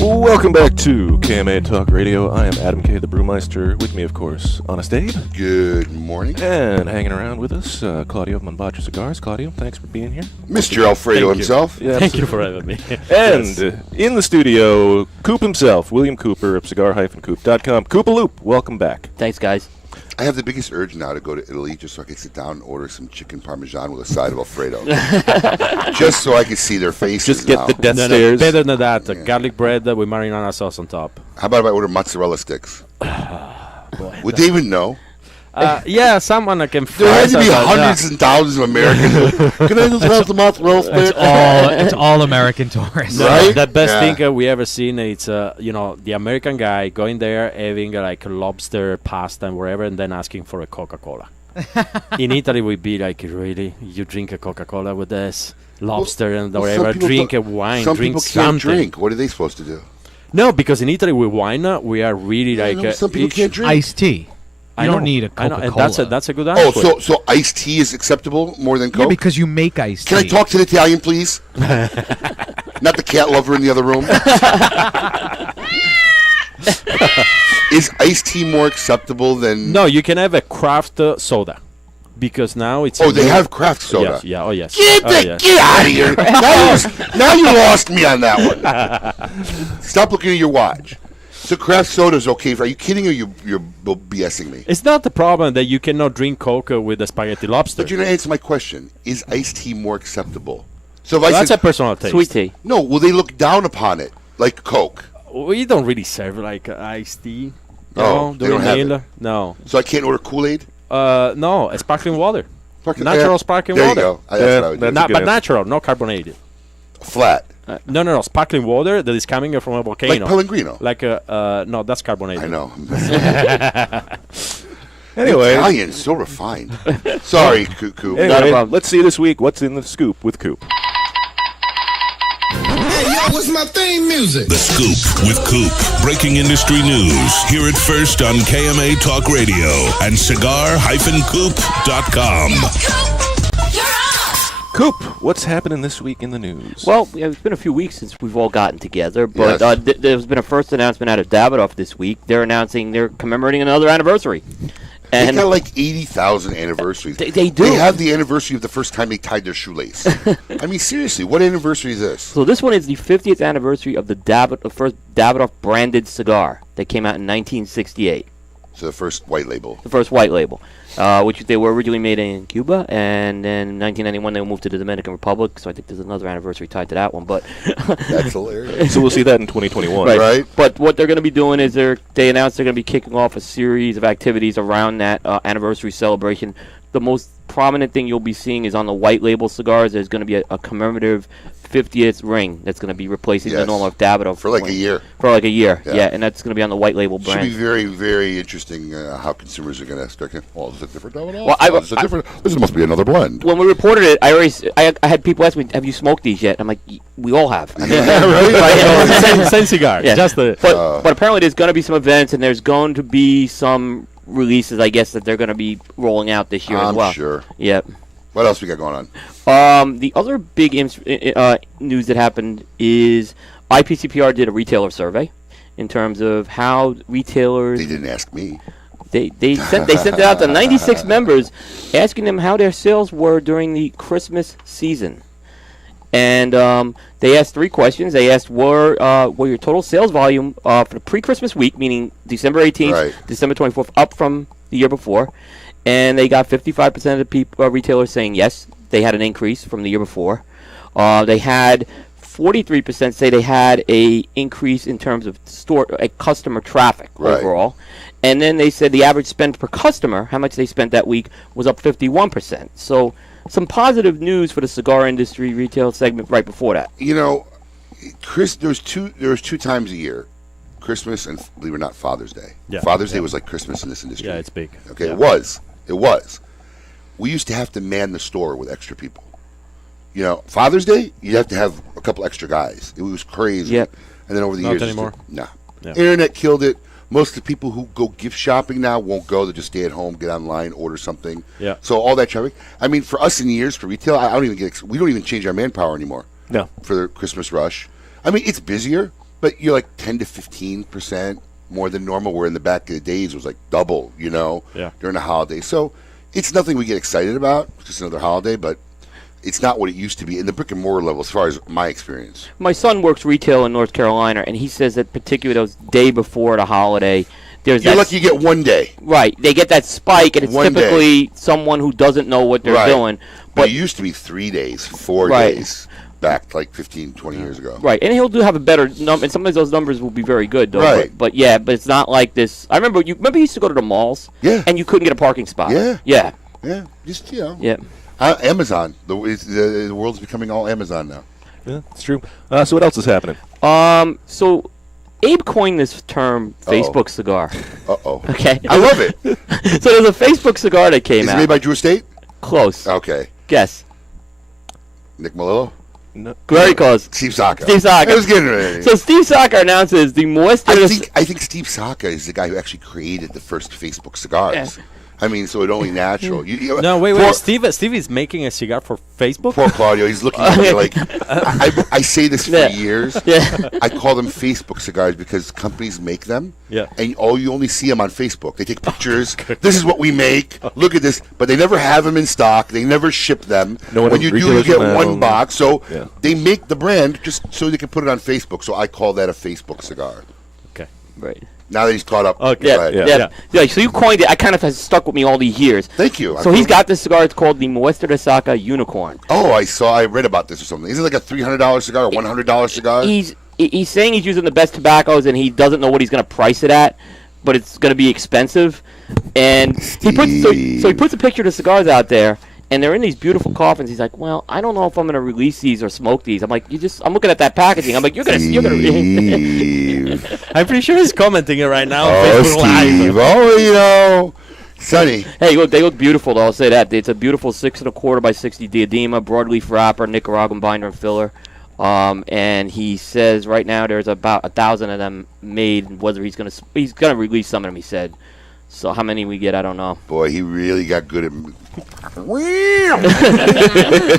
Welcome back to KMA Talk Radio. I am Adam K, the Brewmeister. With me, of course, Honest Abe. Good morning. And hanging around with us, Cladio of Mombacho Cigars. Claudio, thanks for being here. Mr. Alfredo himself. Yeah, Thank you for having me. And in the studio, Coop himself, William Cooper of cigar-coop.com. Coop-a-loop, welcome back. Thanks, guys. I have the biggest urge now to go to Italy just so I can sit down and order some chicken parmesan with a side of Alfredo. Just so I can see their faces. Just get now. the death stares. Better than that, garlic bread with marinara sauce on top. How about if I order mozzarella sticks? Would they even know? Yeah, someone I can. There had to be hundreds and thousands of Americans. Can I just have the mozzarella stick? It's all American tourists. Right? The best thing we ever seen it's the American guy going there having like lobster pasta and wherever and then asking for a Coca-Cola. In Italy we'd be like, really? You drink a Coca-Cola with this lobster and whatever? Drink a wine, some drink people can't something. drink. What are they supposed to do? No, because in Italy with wine we are really some people can't drink. Iced tea. You don't need a Coca-Cola. And that's a good Oh, answer. so iced tea is acceptable more than Coke? Yeah, because you make iced tea. Can I talk to the Italian, please? Not the cat lover in the other room. Is iced tea more acceptable than... No, you can have a craft soda. Because now it's... Oh, they have craft soda? Yes, yeah, oh yes. Get out of here! Now you lost me on that one. Stop looking at your watch. So craft soda is okay. Are you kidding or you're BSing me? It's not the problem that you cannot drink Coke with a spaghetti lobster. But you're going to answer my question. Is iced tea more acceptable? So if That's a personal taste. Sweet tea. No, will they look down upon it like Coke? We don't really serve like iced tea. They don't have it. No. So I can't order Kool-Aid? No, a sparkling water. Natural sparkling there water. You go. That's what I would do. But natural, not carbonated. Flat. No, sparkling water that is coming from a volcano. Like Pellegrino. No, that's carbonated. I know. Anyway. Italian, so refined. Sorry, Coop. Anyway, let's see this week what's in the scoop with Coop. Hey, yo, what's my theme music? The Scoop with Coop. Breaking industry news. Hear it first on KMA Talk Radio and cigar-coop.com. Coop, what's happening this week in the news? Well, it's been a few weeks since we've all gotten together, but there's been a first announcement out of Davidoff this week. They're commemorating another anniversary. And they got like 80,000 anniversaries. They do. They have the anniversary of the first time they tied their shoelace. I mean, seriously, what anniversary is this? So this one is the 50th anniversary of the first Davidoff branded cigar that came out in 1968. So the first white label. The first white label, which they were originally made in Cuba, and then in 1991 they moved to the Dominican Republic. So I think there's another anniversary tied to that one. But that's hilarious. So we'll see that in 2021, right? But what they're going to be doing is they announced they're going to be kicking off a series of activities around that anniversary celebration. The most prominent thing you'll be seeing is on the white label cigars. There's going to be a commemorative 50th ring that's going to be replacing the normal Davidoff for like a year. For like a year, yeah, and that's going to be on the white label brand. Should be very, very interesting how consumers are going to start. Oh, is it different Davidoff? Well, this must be another blend. When we reported it, I had people ask me, "Have you smoked these yet?" I'm like, "We all have." I mean, same cigar. Yeah. But apparently there's going to be some events and there's going to be some releases, I guess, that they're going to be rolling out this year as well. I'm sure. Yep. What else we got going on? The other big news that happened is IPCPR did a retailer survey in terms of how retailers. They didn't ask me. They sent it out to 96 members, asking them how their sales were during the Christmas season. And they asked 3 questions. They asked, were your total sales volume for the pre-Christmas week, meaning December 18th, December 24th, up from the year before? And they got 55% of the retailers saying yes, they had an increase from the year before. They had 43% say they had a increase in terms of customer traffic overall. And then they said the average spend per customer, how much they spent that week, was up 51%. So some positive news for the cigar industry retail segment right before that. You know, there's two times a year, Christmas and, believe it or not, Father's Day. Yeah. Father's Day was like Christmas in this industry. Yeah, it's big. Okay, Yeah. It was. We used to have to man the store with extra people. You know, Father's Day, you have to have a couple extra guys. It was crazy. Yep. And then over the Not years, anymore. Nah. Yeah. Internet killed it. Most of the people who go gift shopping now won't go. They just stay at home, get online, order something. Yeah. So all that traffic. I mean, for us in years, for retail, I don't even we don't even change our manpower anymore. No. For the Christmas rush. I mean, it's busier, but you're like 10 to 15% more than normal, where in the back of the days it was like double, you know, during the holiday. So it's nothing we get excited about. It's just another holiday, but it's not what it used to be in the brick and mortar level as far as my experience. My son works retail in North Carolina, and he says that particularly those day before the holiday, there's You're lucky you get one day. Right. They get that spike, and it's One typically someone who doesn't know what they're doing. But it used to be 3 days, 4 days back like 15, 20 years ago. Right, and he'll have a better number, and some of those numbers will be very good, though. Right. But it's not like this. I remember you used to go to the malls, and you couldn't get a parking spot. Yeah. Just, you know. Yeah. Amazon. The world's becoming all Amazon now. Yeah, it's true. So what else is happening? So Abe coined this term Facebook cigar. Uh-oh. Okay. I love it. So there's a Facebook cigar that came Is out. it made by Drew Estate? Close. Okay. Guess. Nick Melillo? No. Very close. Steve Saka. Steve Saka. I was getting ready. So Steve Saka announces the moist. I think Steve Saka is the guy who actually created the first Facebook cigars. I mean, so it's only natural. No, wait. Steve is making a cigar for Facebook? Poor Claudio. He's looking at me like... I say this for years. I call them Facebook cigars because companies make them. Yeah. And you only see them on Facebook. They take pictures. This is what we make. Look at this. But they never have them in stock. They never ship them. When you do, you get one box. So they make the brand just so they can put it on Facebook. So I call that a Facebook cigar. Okay. Right. Now that he's caught up. Okay. Yeah. So you coined it. I kind of has stuck with me all these years. Thank you. So he's got this cigar. It's called the Moista de Saka Unicorn. Oh, I read about this or something. Is it like a $300 cigar or $100 cigar? He's saying he's using the best tobaccos, and he doesn't know what he's going to price it at, but it's going to be expensive. And he puts a picture of the cigars out there, and they're in these beautiful coffins. He's like, well, I don't know if I'm going to release these or smoke these. I'm like, I'm looking at that packaging. I'm like, you're gonna. I'm pretty sure he's commenting it right now. Oh, on Facebook Steve. Live. Oh, you know, Sonny. Hey, look, they look beautiful, though. I'll say that. It's a beautiful 6 1/4 by 60 diadema, broadleaf wrapper, Nicaraguan binder and filler. And he says right now there's about 1,000 of them made. Whether he's gonna release some of them, he said. So how many we get, I don't know. Boy, he really got good at.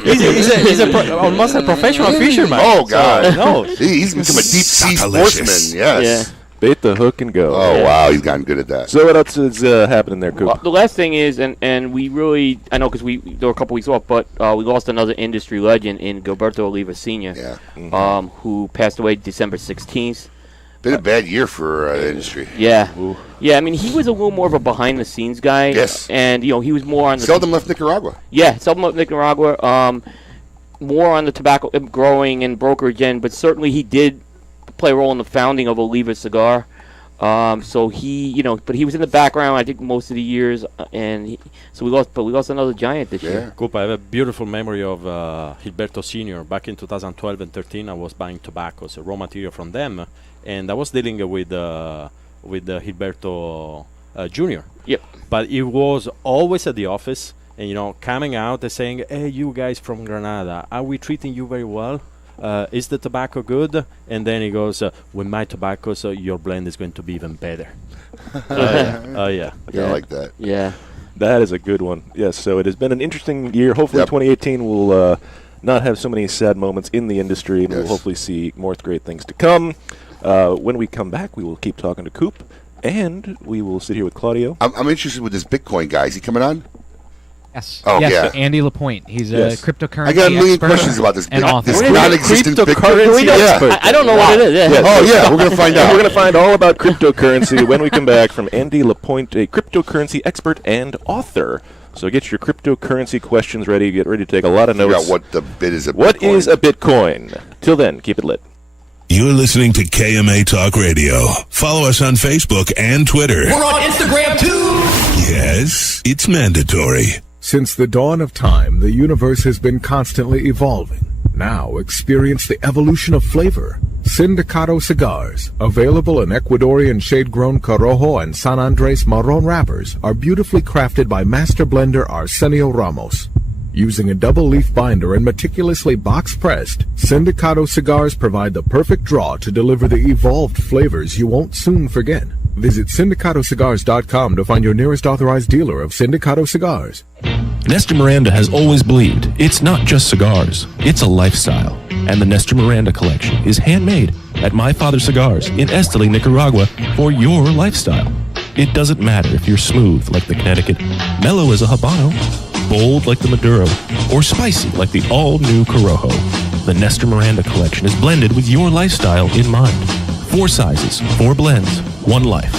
he's almost a professional fisherman. Oh God, no, he's become a deep sea sportsman. Yes. Bait the hook and go. Oh wow, he's gotten good at that. So what else is happening there, Coop? Well, the last thing is, and we really, I know because there were a couple weeks off, but we lost another industry legend in Gilberto Oliva Sr., who passed away December 16th. Been a bad year for the industry. Yeah. Ooh. Yeah, I mean, he was a little more of a behind-the-scenes guy. Yes. And, he was more on the... Seldom left Nicaragua. Yeah, seldom left Nicaragua. More on the tobacco growing and brokerage end, but certainly he did play a role in the founding of Oliva Cigar. So he, but he was in the background, I think, most of the years, so we lost another giant this year. Coop, I have a beautiful memory of Gilberto Sr. Back in 2012 and 13, I was buying tobaccos, raw material from them, and I was dealing with Gilberto Jr. Yep. But it was always at the office, and coming out and saying, "Hey, you guys from Granada, are we treating you very well? Is the tobacco good?" And then he goes, "With my tobacco, so your blend is going to be even better." Oh yeah. I like that. Yeah. That is a good one. Yes, so it has been an interesting year. Hopefully 2018 will not have so many sad moments in the industry, and we'll hopefully see more great things to come. When we come back, we will keep talking to Coop, and we will sit here with Claudio. I'm interested with this Bitcoin guy. Is he coming on? Yes. Oh, yes, yeah. Andy LaPointe. He's Yes. a cryptocurrency I got a million expert questions about this and big- author. this What is it? non-existent Cryptocurrency Bitcoin. expert. I don't know what it is. Yeah. Yes. Oh, yeah, we're going to find out. We're going to find all about cryptocurrency when we come back from Andy LaPointe, a cryptocurrency expert and author. So get your cryptocurrency questions ready. Get ready to take a lot of Figure notes. out what the bit is of What Bitcoin. is a Bitcoin? Till then, keep it lit. You're listening to KMA Talk Radio. Follow us on Facebook and Twitter. We're on Instagram too. Yes, it's mandatory. Since the dawn of time, the universe has been constantly evolving. Now experience the evolution of flavor. Sindicato Cigars, available in Ecuadorian shade-grown Corojo and San Andres Marron wrappers, are beautifully crafted by master blender Arsenio Ramos. Using a double-leaf binder and meticulously box-pressed, Sindicato Cigars provide the perfect draw to deliver the evolved flavors you won't soon forget. Visit SindicatoCigars.com to find your nearest authorized dealer of Sindicato Cigars. Nestor Miranda has always believed it's not just cigars, it's a lifestyle. And the Nestor Miranda collection is handmade at My Father Cigars in Esteli, Nicaragua for your lifestyle. It doesn't matter if you're smooth like the Connecticut, mellow as a Habano, bold like the Maduro, or spicy like the all-new Corojo. The Nestor Miranda collection is blended with your lifestyle in mind. 4 sizes, 4 blends, 1 life.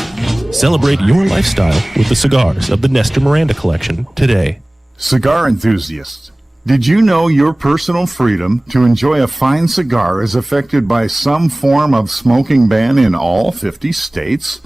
Celebrate your lifestyle with the cigars of the Nestor Miranda collection today. Cigar enthusiasts, did you know your personal freedom to enjoy a fine cigar is affected by some form of smoking ban in all 50 states?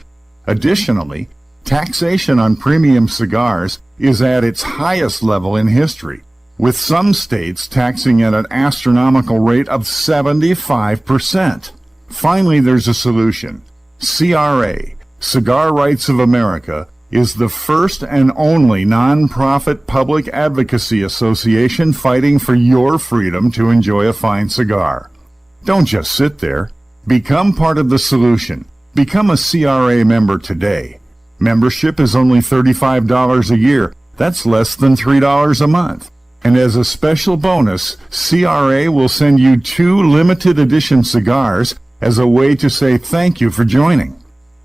Additionally, taxation on premium cigars is at its highest level in history, with some states taxing at an astronomical rate of 75%. Finally, there's a solution. CRA, Cigar Rights of America, is the first and only non-profit public advocacy association fighting for your freedom to enjoy a fine cigar. Don't just sit there. Become part of the solution. Become a CRA member today. Membership is only $35 a year. That's less than $3 a month. And as a special bonus, CRA will send you 2 limited edition cigars as a way to say thank you for joining.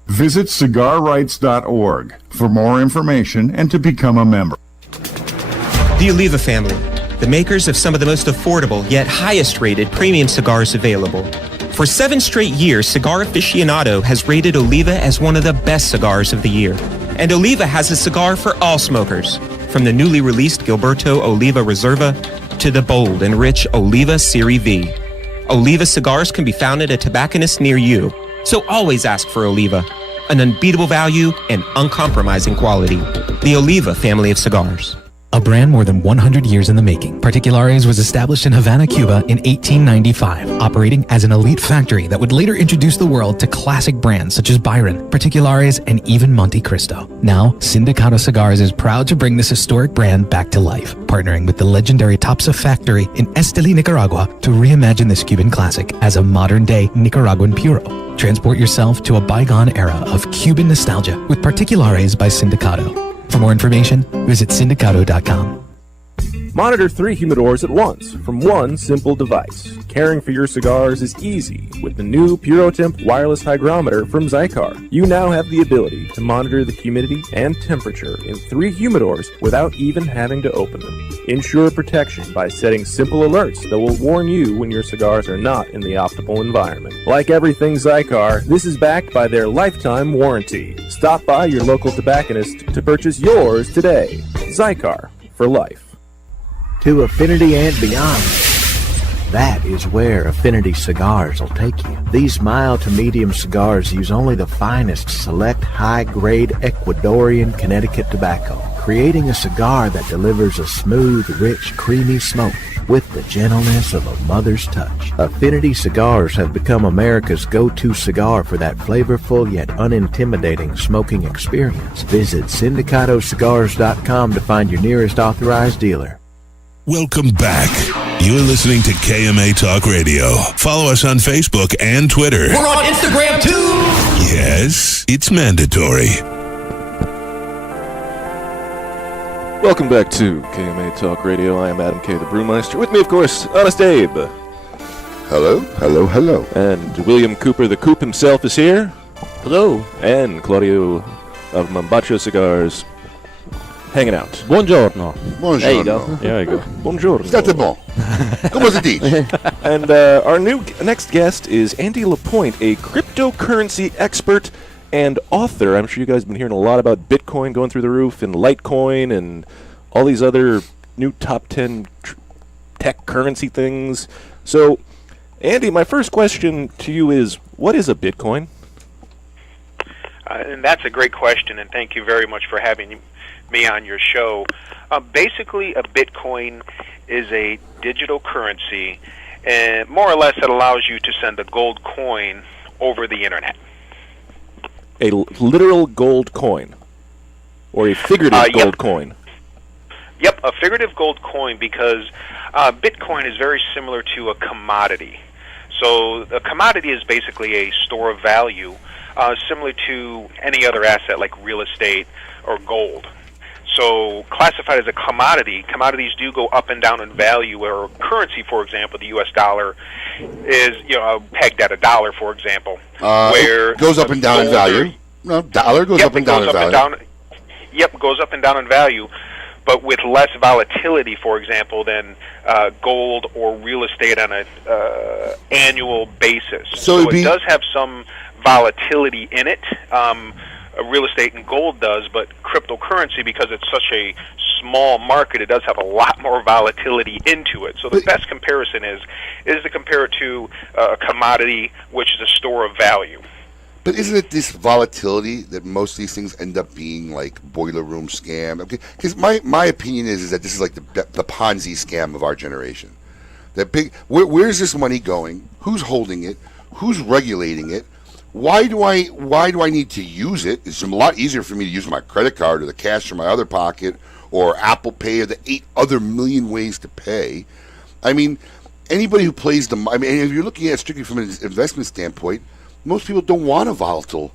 Visit cigarrights.org for more information and to become a member. The Oliva family, the makers of some of the most affordable yet highest rated premium cigars available. For 7 straight years, Cigar Aficionado has rated Oliva as one of the best cigars of the year. And Oliva has a cigar for all smokers, from the newly released Gilberto Oliva Reserva to the bold and rich Oliva Serie V. Oliva cigars can be found at a tobacconist near you, so always ask for Oliva, an unbeatable value and uncompromising quality. The Oliva family of cigars. A brand more than 100 years in the making, Particulares was established in Havana, Cuba in 1895, operating as an elite factory that would later introduce the world to classic brands such as Byron, Particulares, and even Monte Cristo. Now, Sindicato Cigars is proud to bring this historic brand back to life, partnering with the legendary Topsa factory in Esteli, Nicaragua, to reimagine this Cuban classic as a modern-day Nicaraguan puro. Transport yourself to a bygone era of Cuban nostalgia with Particulares by Sindicato. For more information, visit Sindicato.com. Monitor 3 humidors at once from one simple device. Caring for your cigars is easy with the new PuroTemp wireless hygrometer from Zycar. You now have the ability to monitor the humidity and temperature in 3 humidors without even having to open them. Ensure protection by setting simple alerts that will warn you when your cigars are not in the optimal environment. Like everything Zycar, this is backed by their lifetime warranty. Stop by your local tobacconist to purchase yours today. Zycar, for life. To affinity and beyond. That is where Affinity Cigars will take you. These mild to medium cigars use only the finest select high-grade Ecuadorian Connecticut tobacco, creating a cigar that delivers a smooth, rich, creamy smoke with the gentleness of a mother's touch. Affinity Cigars have become America's go-to cigar for that flavorful yet unintimidating smoking experience. Visit SindicatoCigars.com to find your nearest authorized dealer. Welcome back. You're listening to KMA Talk Radio. Follow us on Facebook and Twitter. We're on Instagram too. Yes, it's mandatory. Welcome back to KMA Talk Radio. I am Adam K. the Brewmeister. With me, of course, Honest Abe. Hello, hello, hello. And William Cooper, the Coop himself, is here. Hello. And Claudio of Mombacho Cigars. hanging out. Buongiorno. Buongiorno. There you go. There you go. Buongiorno. State bon. Come si dice? And our next guest is Andy LaPointe, a cryptocurrency expert and author. I'm sure you guys have been hearing a lot about Bitcoin going through the roof and Litecoin and all these other new top 10 tech currency things. So, Andy, my first question to you is, what is a Bitcoin? And that's a great question, and thank you very much for having me on your show. Basically, a Bitcoin is a digital currency, and more or less it allows you to send a gold coin over the internet. A literal gold coin? Or a figurative gold coin? Yep, a figurative gold coin, because Bitcoin is very similar to a commodity. So a commodity is basically a store of value, similar to any other asset like real estate or gold. So classified as a commodity, commodities do go up and down in value, where currency, for example, the U.S. dollar is pegged at $1, for example. Where it goes up and down in value. No, dollar goes up and down in value. Yep, goes up and down in value, but with less volatility, for example, than gold or real estate on an annual basis. So it does have some volatility in it. Real estate and gold does, but cryptocurrency, because it's such a small market, it does have a lot more volatility into it. So the best comparison is to compare it to a commodity, which is a store of value. But isn't it this volatility that most of these things end up being like boiler room scam? Because my opinion is that this is like the Ponzi scam of our generation. That big, where's this money going? Who's holding it? Who's regulating it? Why do I need to use it? It's a lot easier for me to use my credit card or the cash from my other pocket or Apple Pay or the 8 other million ways to pay. I mean, anybody who plays if you're looking at it strictly from an investment standpoint, most people don't want a volatile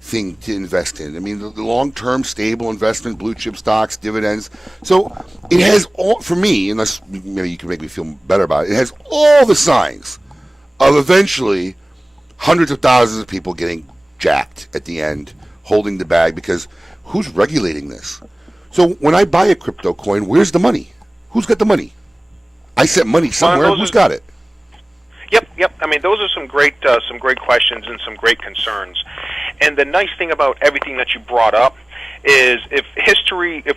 thing to invest in. I mean, the long-term stable investment, blue chip stocks, dividends. So it has all, for me, unless you can make me feel better about it, it has all the signs of eventually hundreds of thousands of people getting jacked at the end, holding the bag, because who's regulating this? So when I buy a crypto coin, where's the money? Who's got the money? I sent money somewhere. Who's got it? Yep. I mean, those are some great questions and some great concerns. And the nice thing about everything that you brought up is if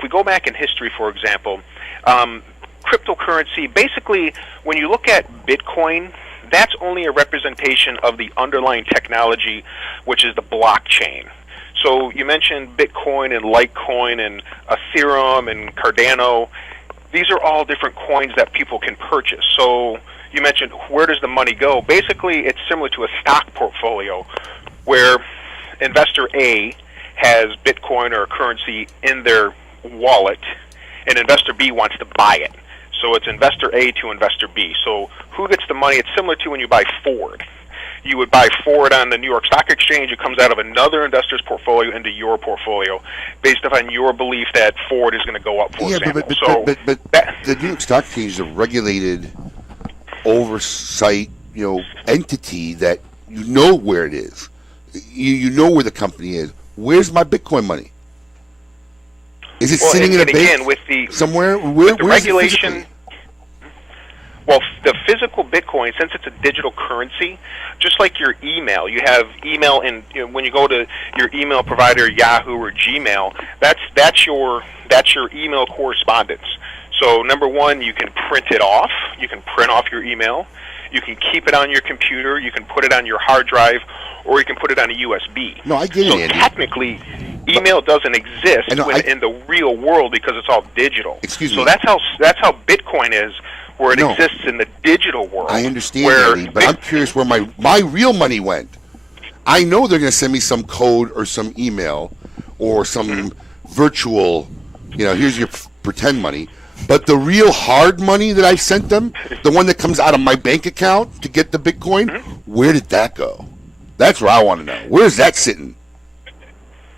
we go back in history, for example, cryptocurrency, basically, when you look at Bitcoin, that's only a representation of the underlying technology, which is the blockchain. So you mentioned Bitcoin and Litecoin and Ethereum and Cardano. These are all different coins that people can purchase. So you mentioned, where does the money go? Basically, it's similar to a stock portfolio where investor A has Bitcoin or a currency in their wallet, and investor B wants to buy it. So it's investor A to investor B. So who gets the money? It's similar to when you buy Ford. You would buy Ford on the New York Stock Exchange. It comes out of another investor's portfolio into your portfolio based upon your belief that Ford is going to go up, for example. But the New York Stock Exchange is a regulated oversight, entity that you know where it is. You know where the company is. Where's my Bitcoin money? Is it sitting in a bank somewhere? With the regulation, well, the physical Bitcoin, since it's a digital currency, just like your email, you have email, and when you go to your email provider, Yahoo or Gmail, that's your email correspondence. So number one, you can print it off. You can print off your email. You can keep it on your computer. You can put it on your hard drive, or you can put it on a USB. No, I get it, Andy. So technically, email doesn't exist in the real world because it's all digital. Excuse me. So that's how Bitcoin is, where it exists in the digital world. I understand, Andy, but I'm curious where my real money went. I know they're going to send me some code or some email or some virtual, here's your pretend money. But the real hard money that I sent them, the one that comes out of my bank account to get the Bitcoin, where did that go? That's what I want to know. Where's that sitting?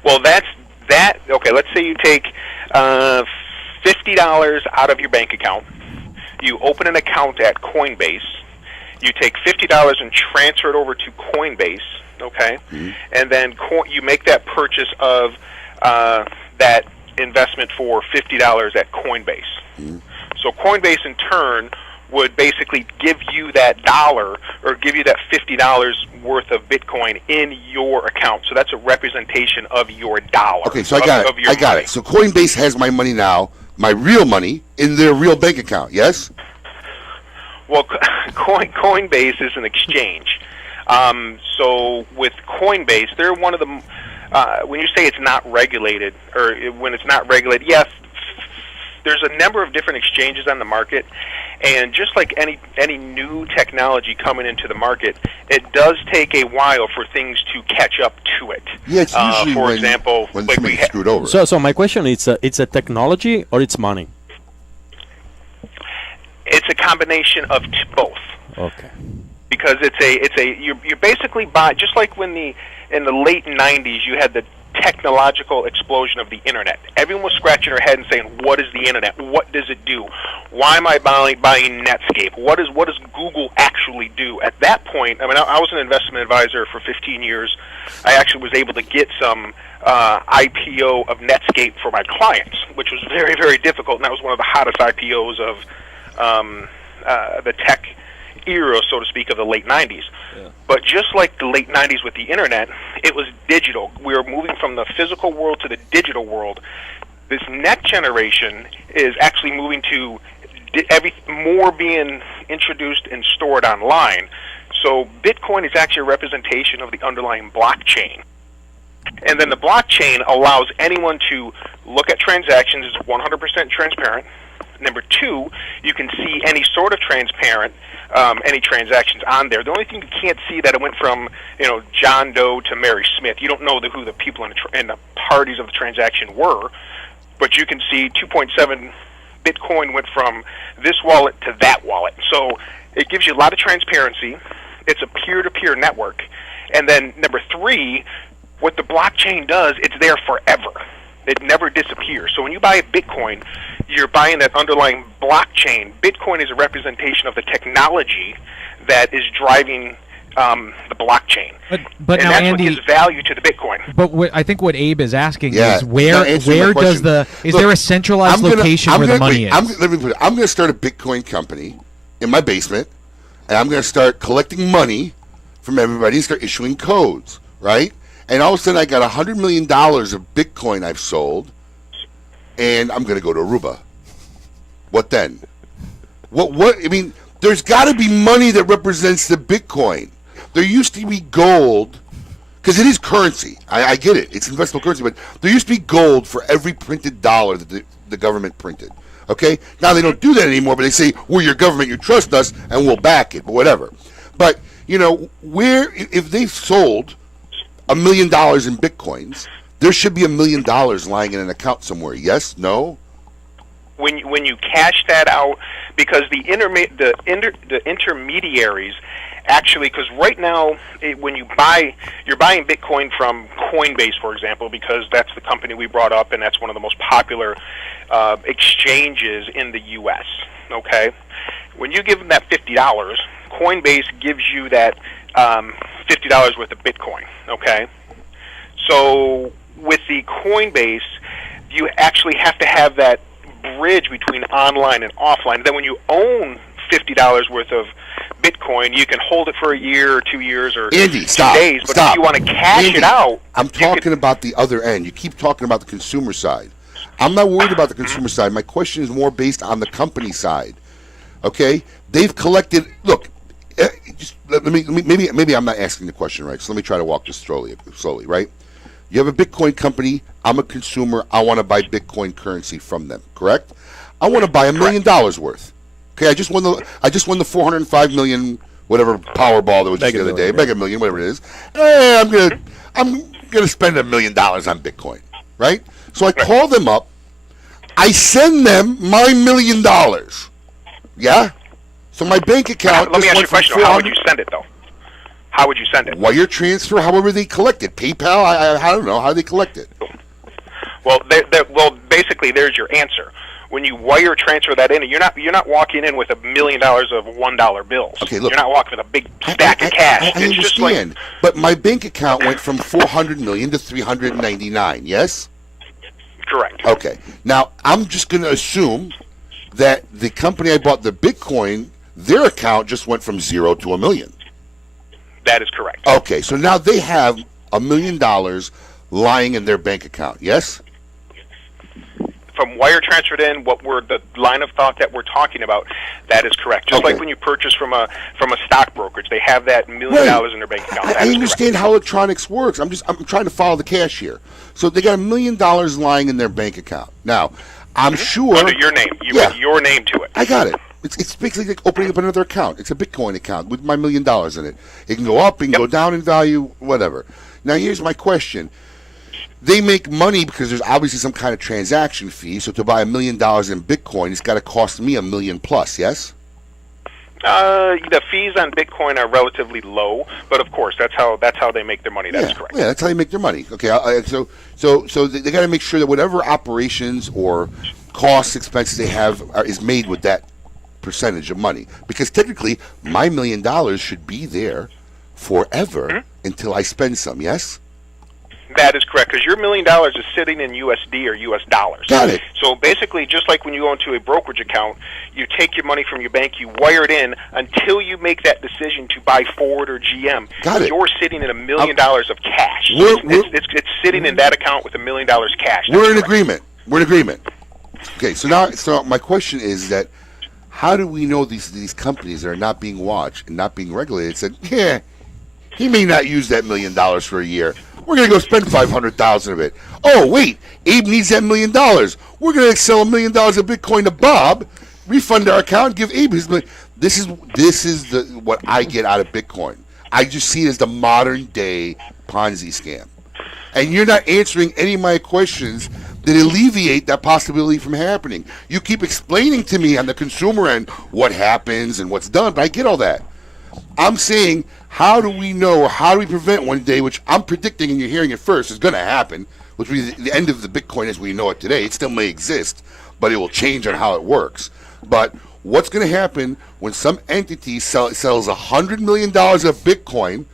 Well, okay, let's say you take $50 out of your bank account. You open an account at Coinbase. You take $50 and transfer it over to Coinbase, okay? And then you make that purchase of that investment for $50 at Coinbase. So Coinbase, in turn, would basically give you that dollar or give you that $50 worth of Bitcoin in your account. So that's a representation of your dollar. Okay, so I got it. I got it. So Coinbase has my money now, my real money, in their real bank account, yes? Well, Coinbase is an exchange. So with Coinbase, they're one of the, when you say it's not regulated, or when it's not regulated, yes, there's a number of different exchanges on the market, and just like any new technology coming into the market, it does take a while for things to catch up to it. Yeah, it's usually for example, when like somebody screwed over. So my question is, it's a technology or it's money? It's a combination of both. Okay. Because you're basically buying, just like when in the late 90s you had the technological explosion of the internet. Everyone was scratching their head and saying, what is the internet? What does it do? Why am I buying Netscape? What does Google actually do? At that point, I mean, I was an investment advisor for 15 years. I actually was able to get some IPO of Netscape for my clients, which was very, very difficult, and that was one of the hottest IPOs of the tech era, so to speak, of the late 90s. Yeah. But just like the late 90s with the internet, it was digital. We were moving from the physical world to the digital world. This next generation is actually moving to more being introduced and stored online. So Bitcoin is actually a representation of the underlying blockchain. And then the blockchain allows anyone to look at transactions. It's 100% transparent. Number two, you can see any sort of transparent, any transactions on there. The only thing you can't see that it went from, John Doe to Mary Smith. You don't know who the people in the parties of the transaction were, but you can see 2.7 Bitcoin went from this wallet to that wallet. So it gives you a lot of transparency. It's a peer-to-peer network. And then number three, what the blockchain does, it's there forever. It never disappears. So when you buy a Bitcoin, you're buying that underlying blockchain. Bitcoin is a representation of the technology that is driving the blockchain. But and now, that's Andy, what gives value to the Bitcoin. But I think what Abe is asking Yeah. is where does Look, there a centralized location where the money is? Let me put it. I'm going to start a Bitcoin company in my basement, and I'm going to start collecting money from everybody and start issuing codes, right? And all of a sudden, I got $100 million of Bitcoin I've sold, and I'm going to go to Aruba. What then? What? I mean, there's got to be money that represents the Bitcoin. There used to be gold, because it is currency. I get it. It's investable currency, but there used to be gold for every printed dollar that the government printed. Okay? Now they don't do that anymore, but they say, we're your government, you trust us, and we'll back it, but whatever. But, if they've sold $1 million in Bitcoins, there should be $1 million lying in an account somewhere. Yes? No? When you cash that out, because the intermediaries actually, because right now when you're buying Bitcoin from Coinbase, for example, because that's the company we brought up and that's one of the most popular exchanges in the U.S. Okay, when you give them that $50, Coinbase gives you that $50 worth of Bitcoin. Okay, so with the Coinbase, you actually have to have that bridge between online and offline. Then when you own $50 worth of Bitcoin, you can hold it for a year or 2 years or Andy, 2 stop, days. But stop. if you want to cash Andy, it out, I'm talking about the other end. You keep talking about the consumer side. I'm not worried about the consumer side. My question is more based on the company side. Okay, they've collected. Look, just maybe I'm not asking the question right. So let me try to walk this slowly. Right? You have a Bitcoin company. I'm a consumer. I want to buy Bitcoin currency from them. Correct? I want to buy $1 million worth. Okay, I just won the 405 million whatever Powerball that was just the other day, Mega Million, whatever it is. I'm gonna spend $1 million on Bitcoin, right? So I call them up, I send them my $1 million. Yeah. So my bank account. Let me ask you a question. How would you send it though? How would you send it? Wire transfer, however they collect it. PayPal, I don't know how they collect it. Well, basically, there's your answer. When you wire transfer that in, you're not walking in with $1 million of $1 bills. Okay, look, you're not walking with a big stack of cash. I understand, but my bank account went from 400 million to 399. Yes. correct. Okay. Now, I'm just going to assume that the company I bought the Bitcoin, their account just went from 0 to $1 million. That is correct. Okay, so now they have $1 million lying in their bank account, yes? From wire transferred in, what we're the line of thought that we're talking about, that is correct. Just like when you purchase from a stock brokerage, they have that $1 million in their bank account. I understand how electronics works. I'm trying to follow the cash here. So they got $1 million lying in their bank account. Now, I'm sure under your name, have your name to it. I got it. It's basically like opening up another account. It's a Bitcoin account with my $1 million in it. It can go up, it can go down in value, whatever. Now, here's my question. They make money because there's obviously some kind of transaction fee. So to buy $1 million in Bitcoin, it's got to cost me $1 million plus. Yes. The fees on Bitcoin are relatively low, but of course that's how they make their money. That's correct. Yeah, that's how they make their money. Okay. So they got to make sure that whatever operations or costs, expenses they have is made with that percentage of money. Because technically, my $1 million should be there forever until I spend some. Yes. That is correct, because your $1 million is sitting in USD or US dollars. Got it. So basically, just like when you go into a brokerage account, you take your money from your bank, you wire it in until you make that decision to buy Ford or GM. Got it. You're sitting in $1 million of cash. It's sitting in that account with $1 million cash. We're in agreement. We're in agreement. Okay, so my question is that how do we know these companies that are not being watched and not being regulated said, yeah, he may not use that $1 million for a year. We're going to go spend $500,000 of it. Oh, wait, Abe needs that $1 million. We're going to sell $1 million of Bitcoin to Bob, refund our account, give Abe his $1 million. This is what I get out of Bitcoin. I just see it as the modern day Ponzi scam. And you're not answering any of my questions that alleviate that possibility from happening. You keep explaining to me on the consumer end what happens and what's done, but I get all that. I'm saying, how do we know, or how do we prevent one day, which I'm predicting and you're hearing it first, is going to happen, which will be the end of the Bitcoin as we know it today. It still may exist, but it will change on how it works. But what's going to happen when some entity sells $100 million of Bitcoin,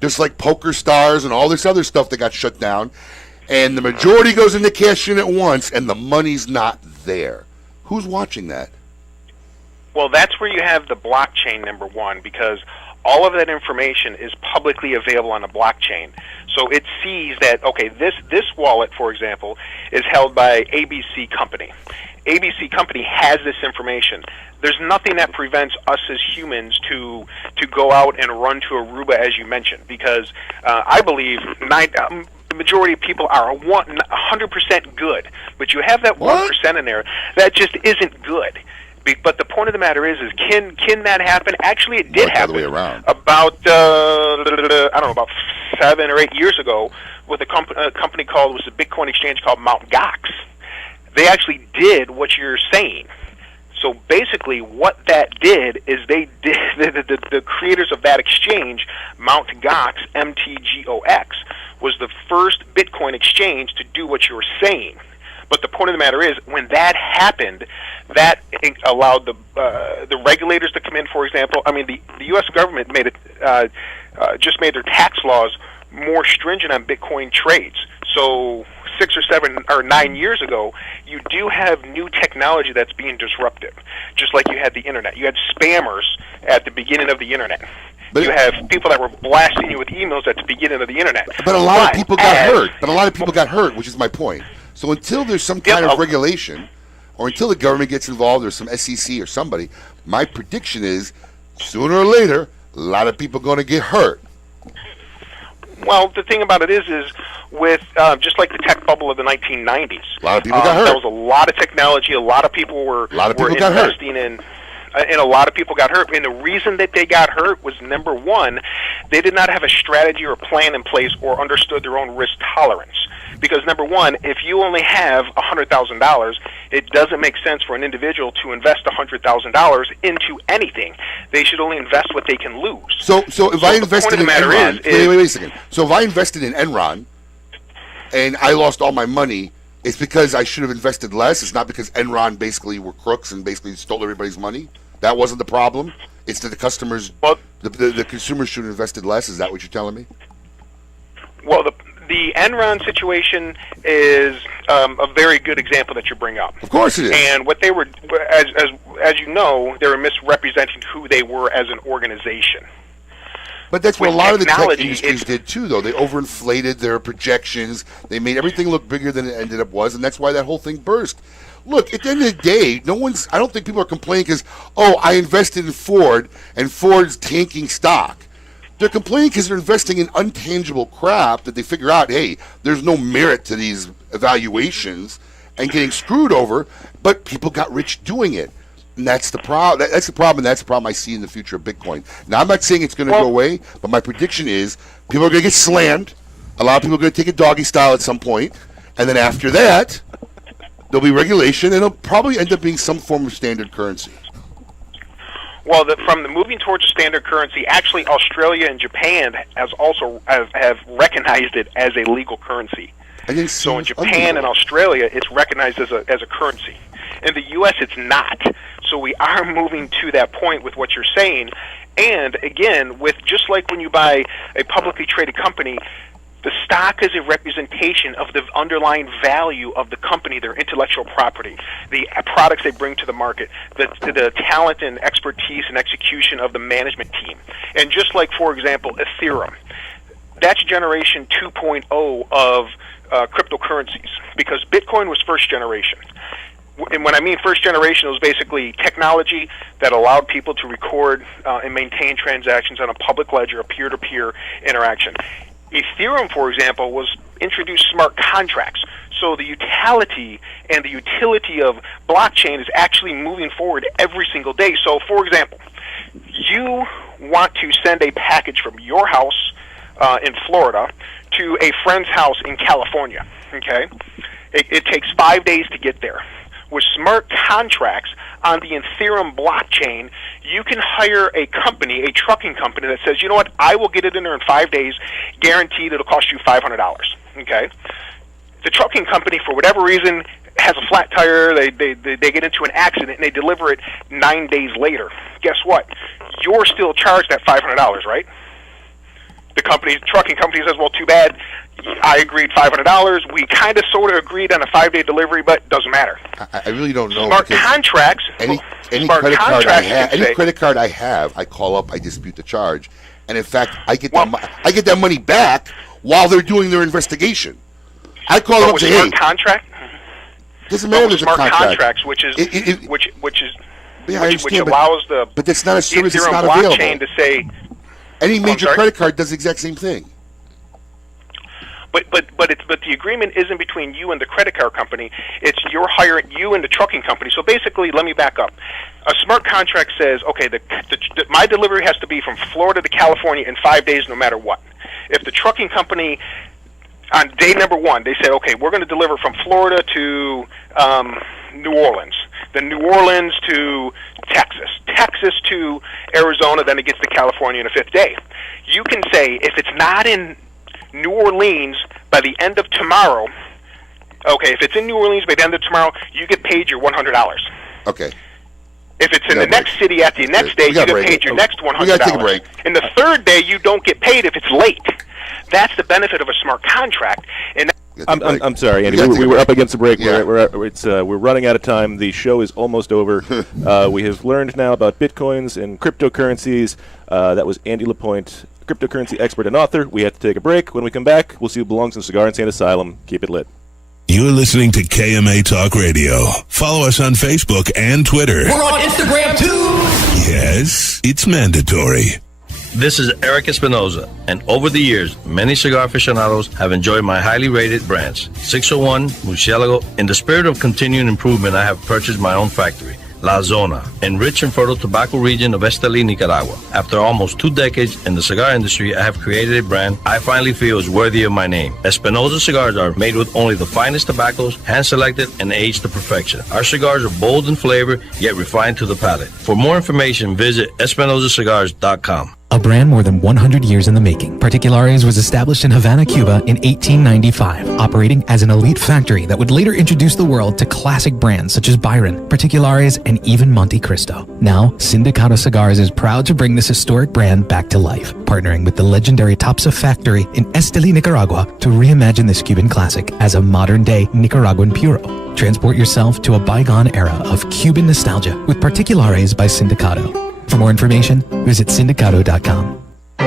just like Poker Stars and all this other stuff that got shut down, and the majority goes into cash in at once, and the money's not there? Who's watching that? Well, that's where you have the blockchain, number one, because all of that information is publicly available on the blockchain. So it sees that, okay, this wallet, for example, is held by ABC Company. ABC Company has this information. There's nothing that prevents us as humans to go out and run to Aruba, as you mentioned, because I believe the majority of people are 100% good, but you have that 1% in there that just isn't good. But the point of the matter is can that happen? Actually, it did happen. The other way around. About I don't know, about 7 or 8 years ago, with a company called, it was a Bitcoin exchange called Mt. Gox. They actually did what you're saying. So basically, what that did is they did the creators of that exchange, Mt. Gox, MTGOX, was the first Bitcoin exchange to do what you were saying. But the point of the matter is, when that happened, that allowed the regulators to come in. For example, I mean, the U.S. government made it just made their tax laws more stringent on Bitcoin trades. So 6 or 7 or 9 years ago, you do have new technology that's being disrupted. Just like you had the internet, you had spammers at the beginning of the internet. But you have people that were blasting you with emails at the beginning of the internet. But a lot of people got hurt. Which is my point. So until there's some kind of regulation, or until the government gets involved, or some SEC or somebody, my prediction is, sooner or later, a lot of people are going to get hurt. Well, the thing about it is with just like the tech bubble of the 1990s, a lot of people got hurt. There was a lot of technology. A lot of people were investing in. And a lot of people got hurt. And the reason that they got hurt was, number one, they did not have a strategy or plan in place or understood their own risk tolerance. Because, number one, if you only have $100,000, it doesn't make sense for an individual to invest $100,000 into anything. They should only invest what they can lose. So if I invested in Enron, wait a second. So if I invested in Enron and I lost all my money, it's because I should have invested less. It's not because Enron basically were crooks and basically stole everybody's money. That wasn't the problem. It's that the customers, the consumers should have invested less. Is that what you're telling me? Well, The Enron situation is a very good example that you bring up. Of course it is. And what they were, as you know, they were misrepresenting who they were as an organization. But that's what With a lot of the tech technology, industries did too, though. They overinflated their projections. They made everything look bigger than it ended up was, and that's why that whole thing burst. Look, at the end of the day, I don't think people are complaining because, I invested in Ford, and Ford's tanking stock. They're complaining because they're investing in untangible crap that they figure out, hey, there's no merit to these evaluations and getting screwed over, but people got rich doing it. And that's the problem. That's the problem, and that's the problem I see in the future of Bitcoin. Now, I'm not saying it's going to go away, but my prediction is people are going to get slammed. A lot of people are going to take a doggy style at some point, and then after that, there'll be regulation, and it'll probably end up being some form of standard currency. Well, from the moving towards a standard currency, actually Australia and Japan have recognized it as a legal currency. So in Japan and Australia, it's recognized as a currency. In the U.S., it's not. So we are moving to that point with what you're saying. And again, with just like when you buy a publicly traded company, the stock is a representation of the underlying value of the company, their intellectual property, the products they bring to the market, the talent and expertise and execution of the management team. And just like, for example, Ethereum, that's generation 2.0 of cryptocurrencies, because Bitcoin was first generation. And when I mean first generation, it was basically technology that allowed people to record and maintain transactions on a public ledger, a peer-to-peer interaction. Ethereum, for example, was introduced smart contracts. So the utility and the utility of blockchain is actually moving forward every single day. So, for example, you want to send a package from your house in Florida to a friend's house in California, okay? It takes 5 days to get there. With smart contracts on the Ethereum blockchain, you can hire a company, a trucking company that says, you know what, I will get it in there in 5 days, guaranteed it'll cost you $500, okay? The trucking company, for whatever reason, has a flat tire, they get into an accident, and they deliver it 9 days later. Guess what? You're still charged that $500, right? The trucking company says, well, too bad. I agreed $500. We kind of sort of agreed on a 5-day delivery, but doesn't matter. I really don't know. Smart contracts. Any credit card I have, I call up, I dispute the charge, and in fact, I get that money back while they're doing their investigation. I call them up and say, hey, contract. Doesn't matter. There's a contract. Contracts, which allows the but that's not a service that's not blockchain available. To say any major credit card does the exact same thing. But the agreement isn't between you and the credit card company. It's you're hiring you and the trucking company. So basically, let me back up. A smart contract says, okay, my delivery has to be from Florida to California in 5 days, no matter what. If the trucking company on day number one, they say, okay, we're going to deliver from Florida to New Orleans, then New Orleans to Texas, Texas to Arizona, then it gets to California in a 5th day. You can say, if it's not in New Orleans by the end of tomorrow, okay, if it's in New Orleans by the end of tomorrow, you get paid your $100. Okay. If it's in the next city at the next day, you get paid your next $100. We got to take a break. And the 3rd day, you don't get paid if it's late. That's the benefit of a smart contract. And I'm sorry, Andy. We were up against the break. Yeah. We're running out of time. The show is almost over. We have learned now about bitcoins and cryptocurrencies. That was Andy LaPointe, cryptocurrency expert and author. We have to take a break. When we come back, we'll see who belongs in Cigar Insane Asylum. Keep it lit. You're listening to KMA Talk Radio. Follow us on Facebook and Twitter. We're on Instagram too. Yes, it's mandatory. This is Eric Espinoza, and over the years, many cigar aficionados have enjoyed my highly rated brands, 601, Murcielago. In the spirit of continuing improvement, I have purchased my own factory, La Zona, in rich and fertile tobacco region of Esteli, Nicaragua. After almost 2 decades in the cigar industry, I have created a brand I finally feel is worthy of my name. Espinoza cigars are made with only the finest tobaccos, hand-selected and aged to perfection. Our cigars are bold in flavor, yet refined to the palate. For more information, visit EspinozaCigars.com. A brand more than 100 years in the making, Particulares was established in Havana, Cuba in 1895, operating as an elite factory that would later introduce the world to classic brands such as Byron, Particulares, and even Monte Cristo. Now, Sindicato Cigars is proud to bring this historic brand back to life, partnering with the legendary Topsa factory in Esteli, Nicaragua, to reimagine this Cuban classic as a modern-day Nicaraguan puro. Transport yourself to a bygone era of Cuban nostalgia with Particulares by Sindicato. For more information, visit sindicato.com.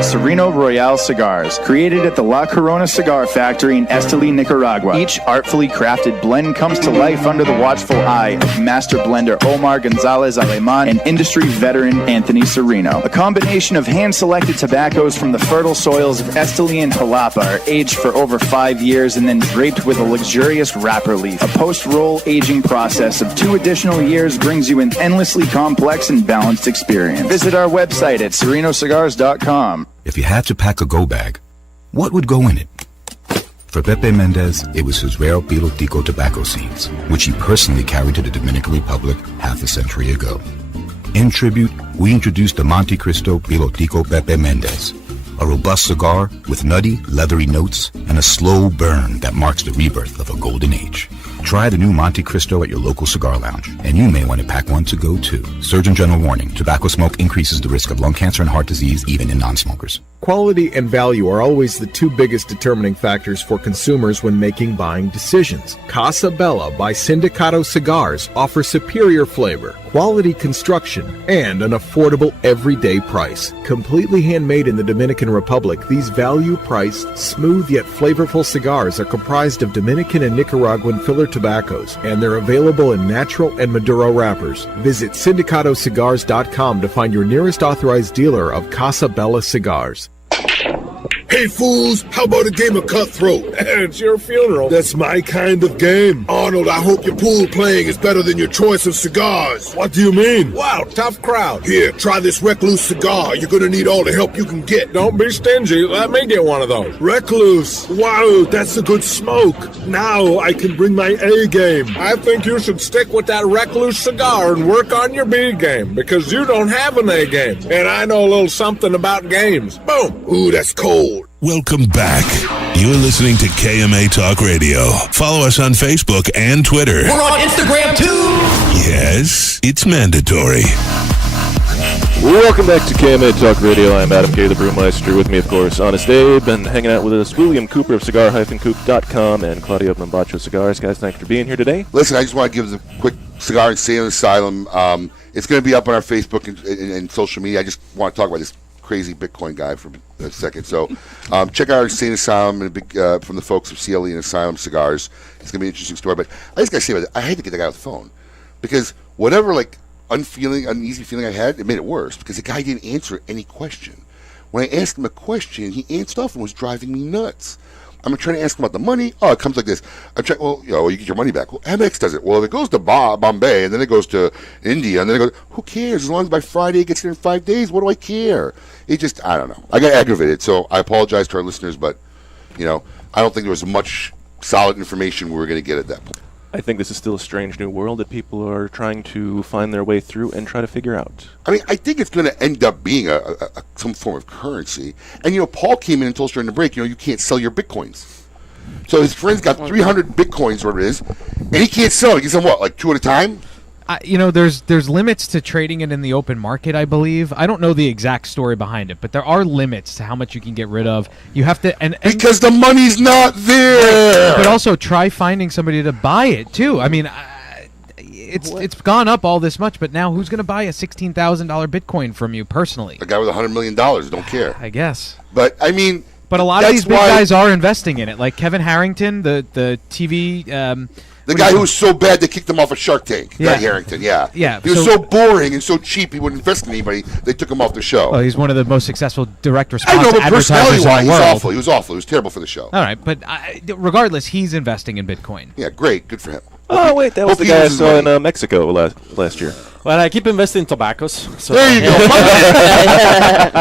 Sereno Royale Cigars, created at the La Corona Cigar Factory in Esteli, Nicaragua. Each artfully crafted blend comes to life under the watchful eye of master blender Omar Gonzalez Aleman and industry veteran Anthony Sereno. A combination of hand-selected tobaccos from the fertile soils of Esteli and Jalapa are aged for over 5 years and then draped with a luxurious wrapper leaf. A post-roll aging process of 2 additional years brings you an endlessly complex and balanced experience. Visit our website at serenocigars.com. If you had to pack a go bag, what would go in it? For Pepe Mendez, it was his rare Pilotico tobacco seeds, which he personally carried to the Dominican Republic half a century ago. In tribute, we introduced the Monte Cristo Pilotico Pepe Mendez, a robust cigar with nutty, leathery notes and a slow burn that marks the rebirth of a golden age. Try the new Monte Cristo at your local cigar lounge, and you may want to pack one to go too. Surgeon General warning, tobacco smoke increases the risk of lung cancer and heart disease even in non-smokers. Quality and value are always the 2 biggest determining factors for consumers when making buying decisions. Casa Bella by Sindicato Cigars offers superior flavor, quality construction, and an affordable everyday price. Completely handmade in the Dominican Republic, these value-priced, smooth yet flavorful cigars are comprised of Dominican and Nicaraguan filler tobaccos, and they're available in natural and Maduro wrappers. Visit sindicatocigars.com to find your nearest authorized dealer of Casa Bella cigars. Hey fools, how about a game of Cutthroat? It's your funeral. That's my kind of game. Arnold, I hope your pool playing is better than your choice of cigars. What do you mean? Wow, tough crowd. Here, try this Recluse cigar. You're gonna need all the help you can get. Don't be stingy. Let me get one of those. Recluse. Wow, that's a good smoke. Now I can bring my A game. I think you should stick with that Recluse cigar and work on your B game, because you don't have an A game. And I know a little something about games. Boom. Ooh, that's cold. Welcome back. You're listening to KMA Talk Radio. Follow us on Facebook and Twitter. We're on Instagram too. Yes, it's mandatory. Welcome back to KMA Talk Radio. I'm Adam K., the Brewmeister. With me, of course, Honest Abe, and hanging out with us, William Cooper of cigar-coop.com and Cladio of Mombacho Cigars. Guys, thanks for being here today. Listen, I just want to give a quick Cigar and Sane Asylum. It's going to be up on our Facebook and social media. I just want to talk about this crazy Bitcoin guy for a second. So check out our Insane Asylum and from the folks of CLE and Asylum Cigars. It's going to be an interesting story. But I just got to say about it, I had to get the guy off the phone. Because whatever uneasy feeling I had, it made it worse. Because the guy didn't answer any question. When I asked him a question, he answered off and was driving me nuts. I'm trying to ask him about the money. Oh, it comes like this. I'm trying, you get your money back. Well, Amex does it. Well, if it goes to Bombay, and then it goes to India, and then it goes, who cares? As long as by Friday it gets here in 5 days, what do I care? It just, I don't know. I got aggravated, so I apologize to our listeners, but, I don't think there was much solid information we were going to get at that point. I think this is still a strange new world that people are trying to find their way through and try to figure out. I mean, I think it's going to end up being some form of currency. And, Paul came in and told us during the break, you can't sell your Bitcoins. So his friend's got 300 Bitcoins, whatever it is, and he can't sell it. He can sell what, like 2 at a time? There's limits to trading it in the open market, I believe. I don't know the exact story behind it, but there are limits to how much you can get rid of. You have to, and because the money's not there. But also try finding somebody to buy it too. I mean, it's gone up all this much, but now who's going to buy a $16,000 Bitcoin from you personally? A guy with $100 million don't care. I guess. But I mean, but a lot of these big guys are investing in it, like Kevin Harrington, the TV. The guy who was so bad they kicked him off of Shark Tank. Yeah. Guy Harrington, yeah. He was so boring and so cheap he wouldn't invest in anybody, they took him off the show. Well, he's one of the most successful direct response advertisers in the world. He's awful. He was awful. He was terrible for the show. All right, but regardless, he's investing in Bitcoin. Yeah, great. Good for him. Oh, wait, that was the guy I saw in Mexico last year. Well, I keep investing in tobaccos. So. There you go.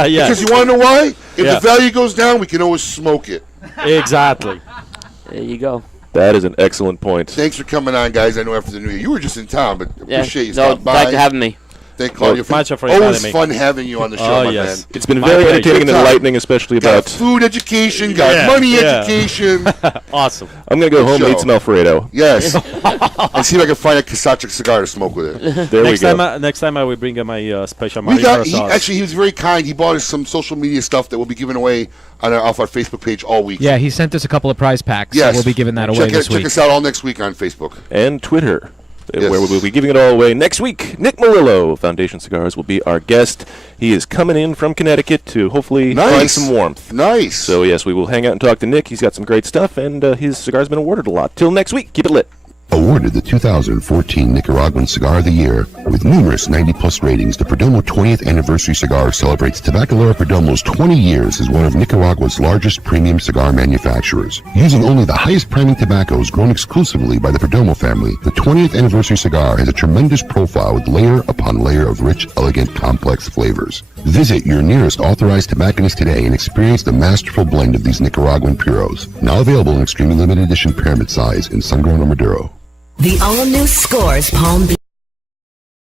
Because you want to know why? If the value goes down, we can always smoke it. Exactly. There you go. That is an excellent point. Thanks for coming on, guys. I know after the new year, you were just in town, but appreciate you stopping by. Thanks for having me. Thank Claudio for much always fun having you on the show, my man. It's been very entertaining and enlightening, especially about food education, money education. Awesome. I'm going to go home and eat some Alfredo. Yes. And see if I can find a Casacha cigar to smoke with it. There we go. Next time I will bring my special marinara sauce. Actually, he was very kind. He bought us some social media stuff that will be given away off our Facebook page all week. Yeah, he sent us a couple of prize packs. Yes. So we'll be giving that away this week. Check us out all next week on Facebook. And Twitter, where we will be giving it all away next week. Nick Murillo, Foundation Cigars, will be our guest. He is coming in from Connecticut to hopefully find some warmth. Nice. So, yes, we will hang out and talk to Nick. He's got some great stuff, and his cigar's been awarded a lot. Till next week, keep it lit. Awarded the 2014 Nicaraguan Cigar of the Year with numerous 90-plus ratings, the Perdomo 20th Anniversary Cigar celebrates Tabacalera Perdomo's 20 years as one of Nicaragua's largest premium cigar manufacturers. Using only the highest priming tobaccos grown exclusively by the Perdomo family, the 20th Anniversary Cigar has a tremendous profile with layer upon layer of rich, elegant, complex flavors. Visit your nearest authorized tobacconist today and experience the masterful blend of these Nicaraguan puros. Now available in extremely limited edition pyramid size in sun-grown or Maduro. The all-new Scores Palm Beach.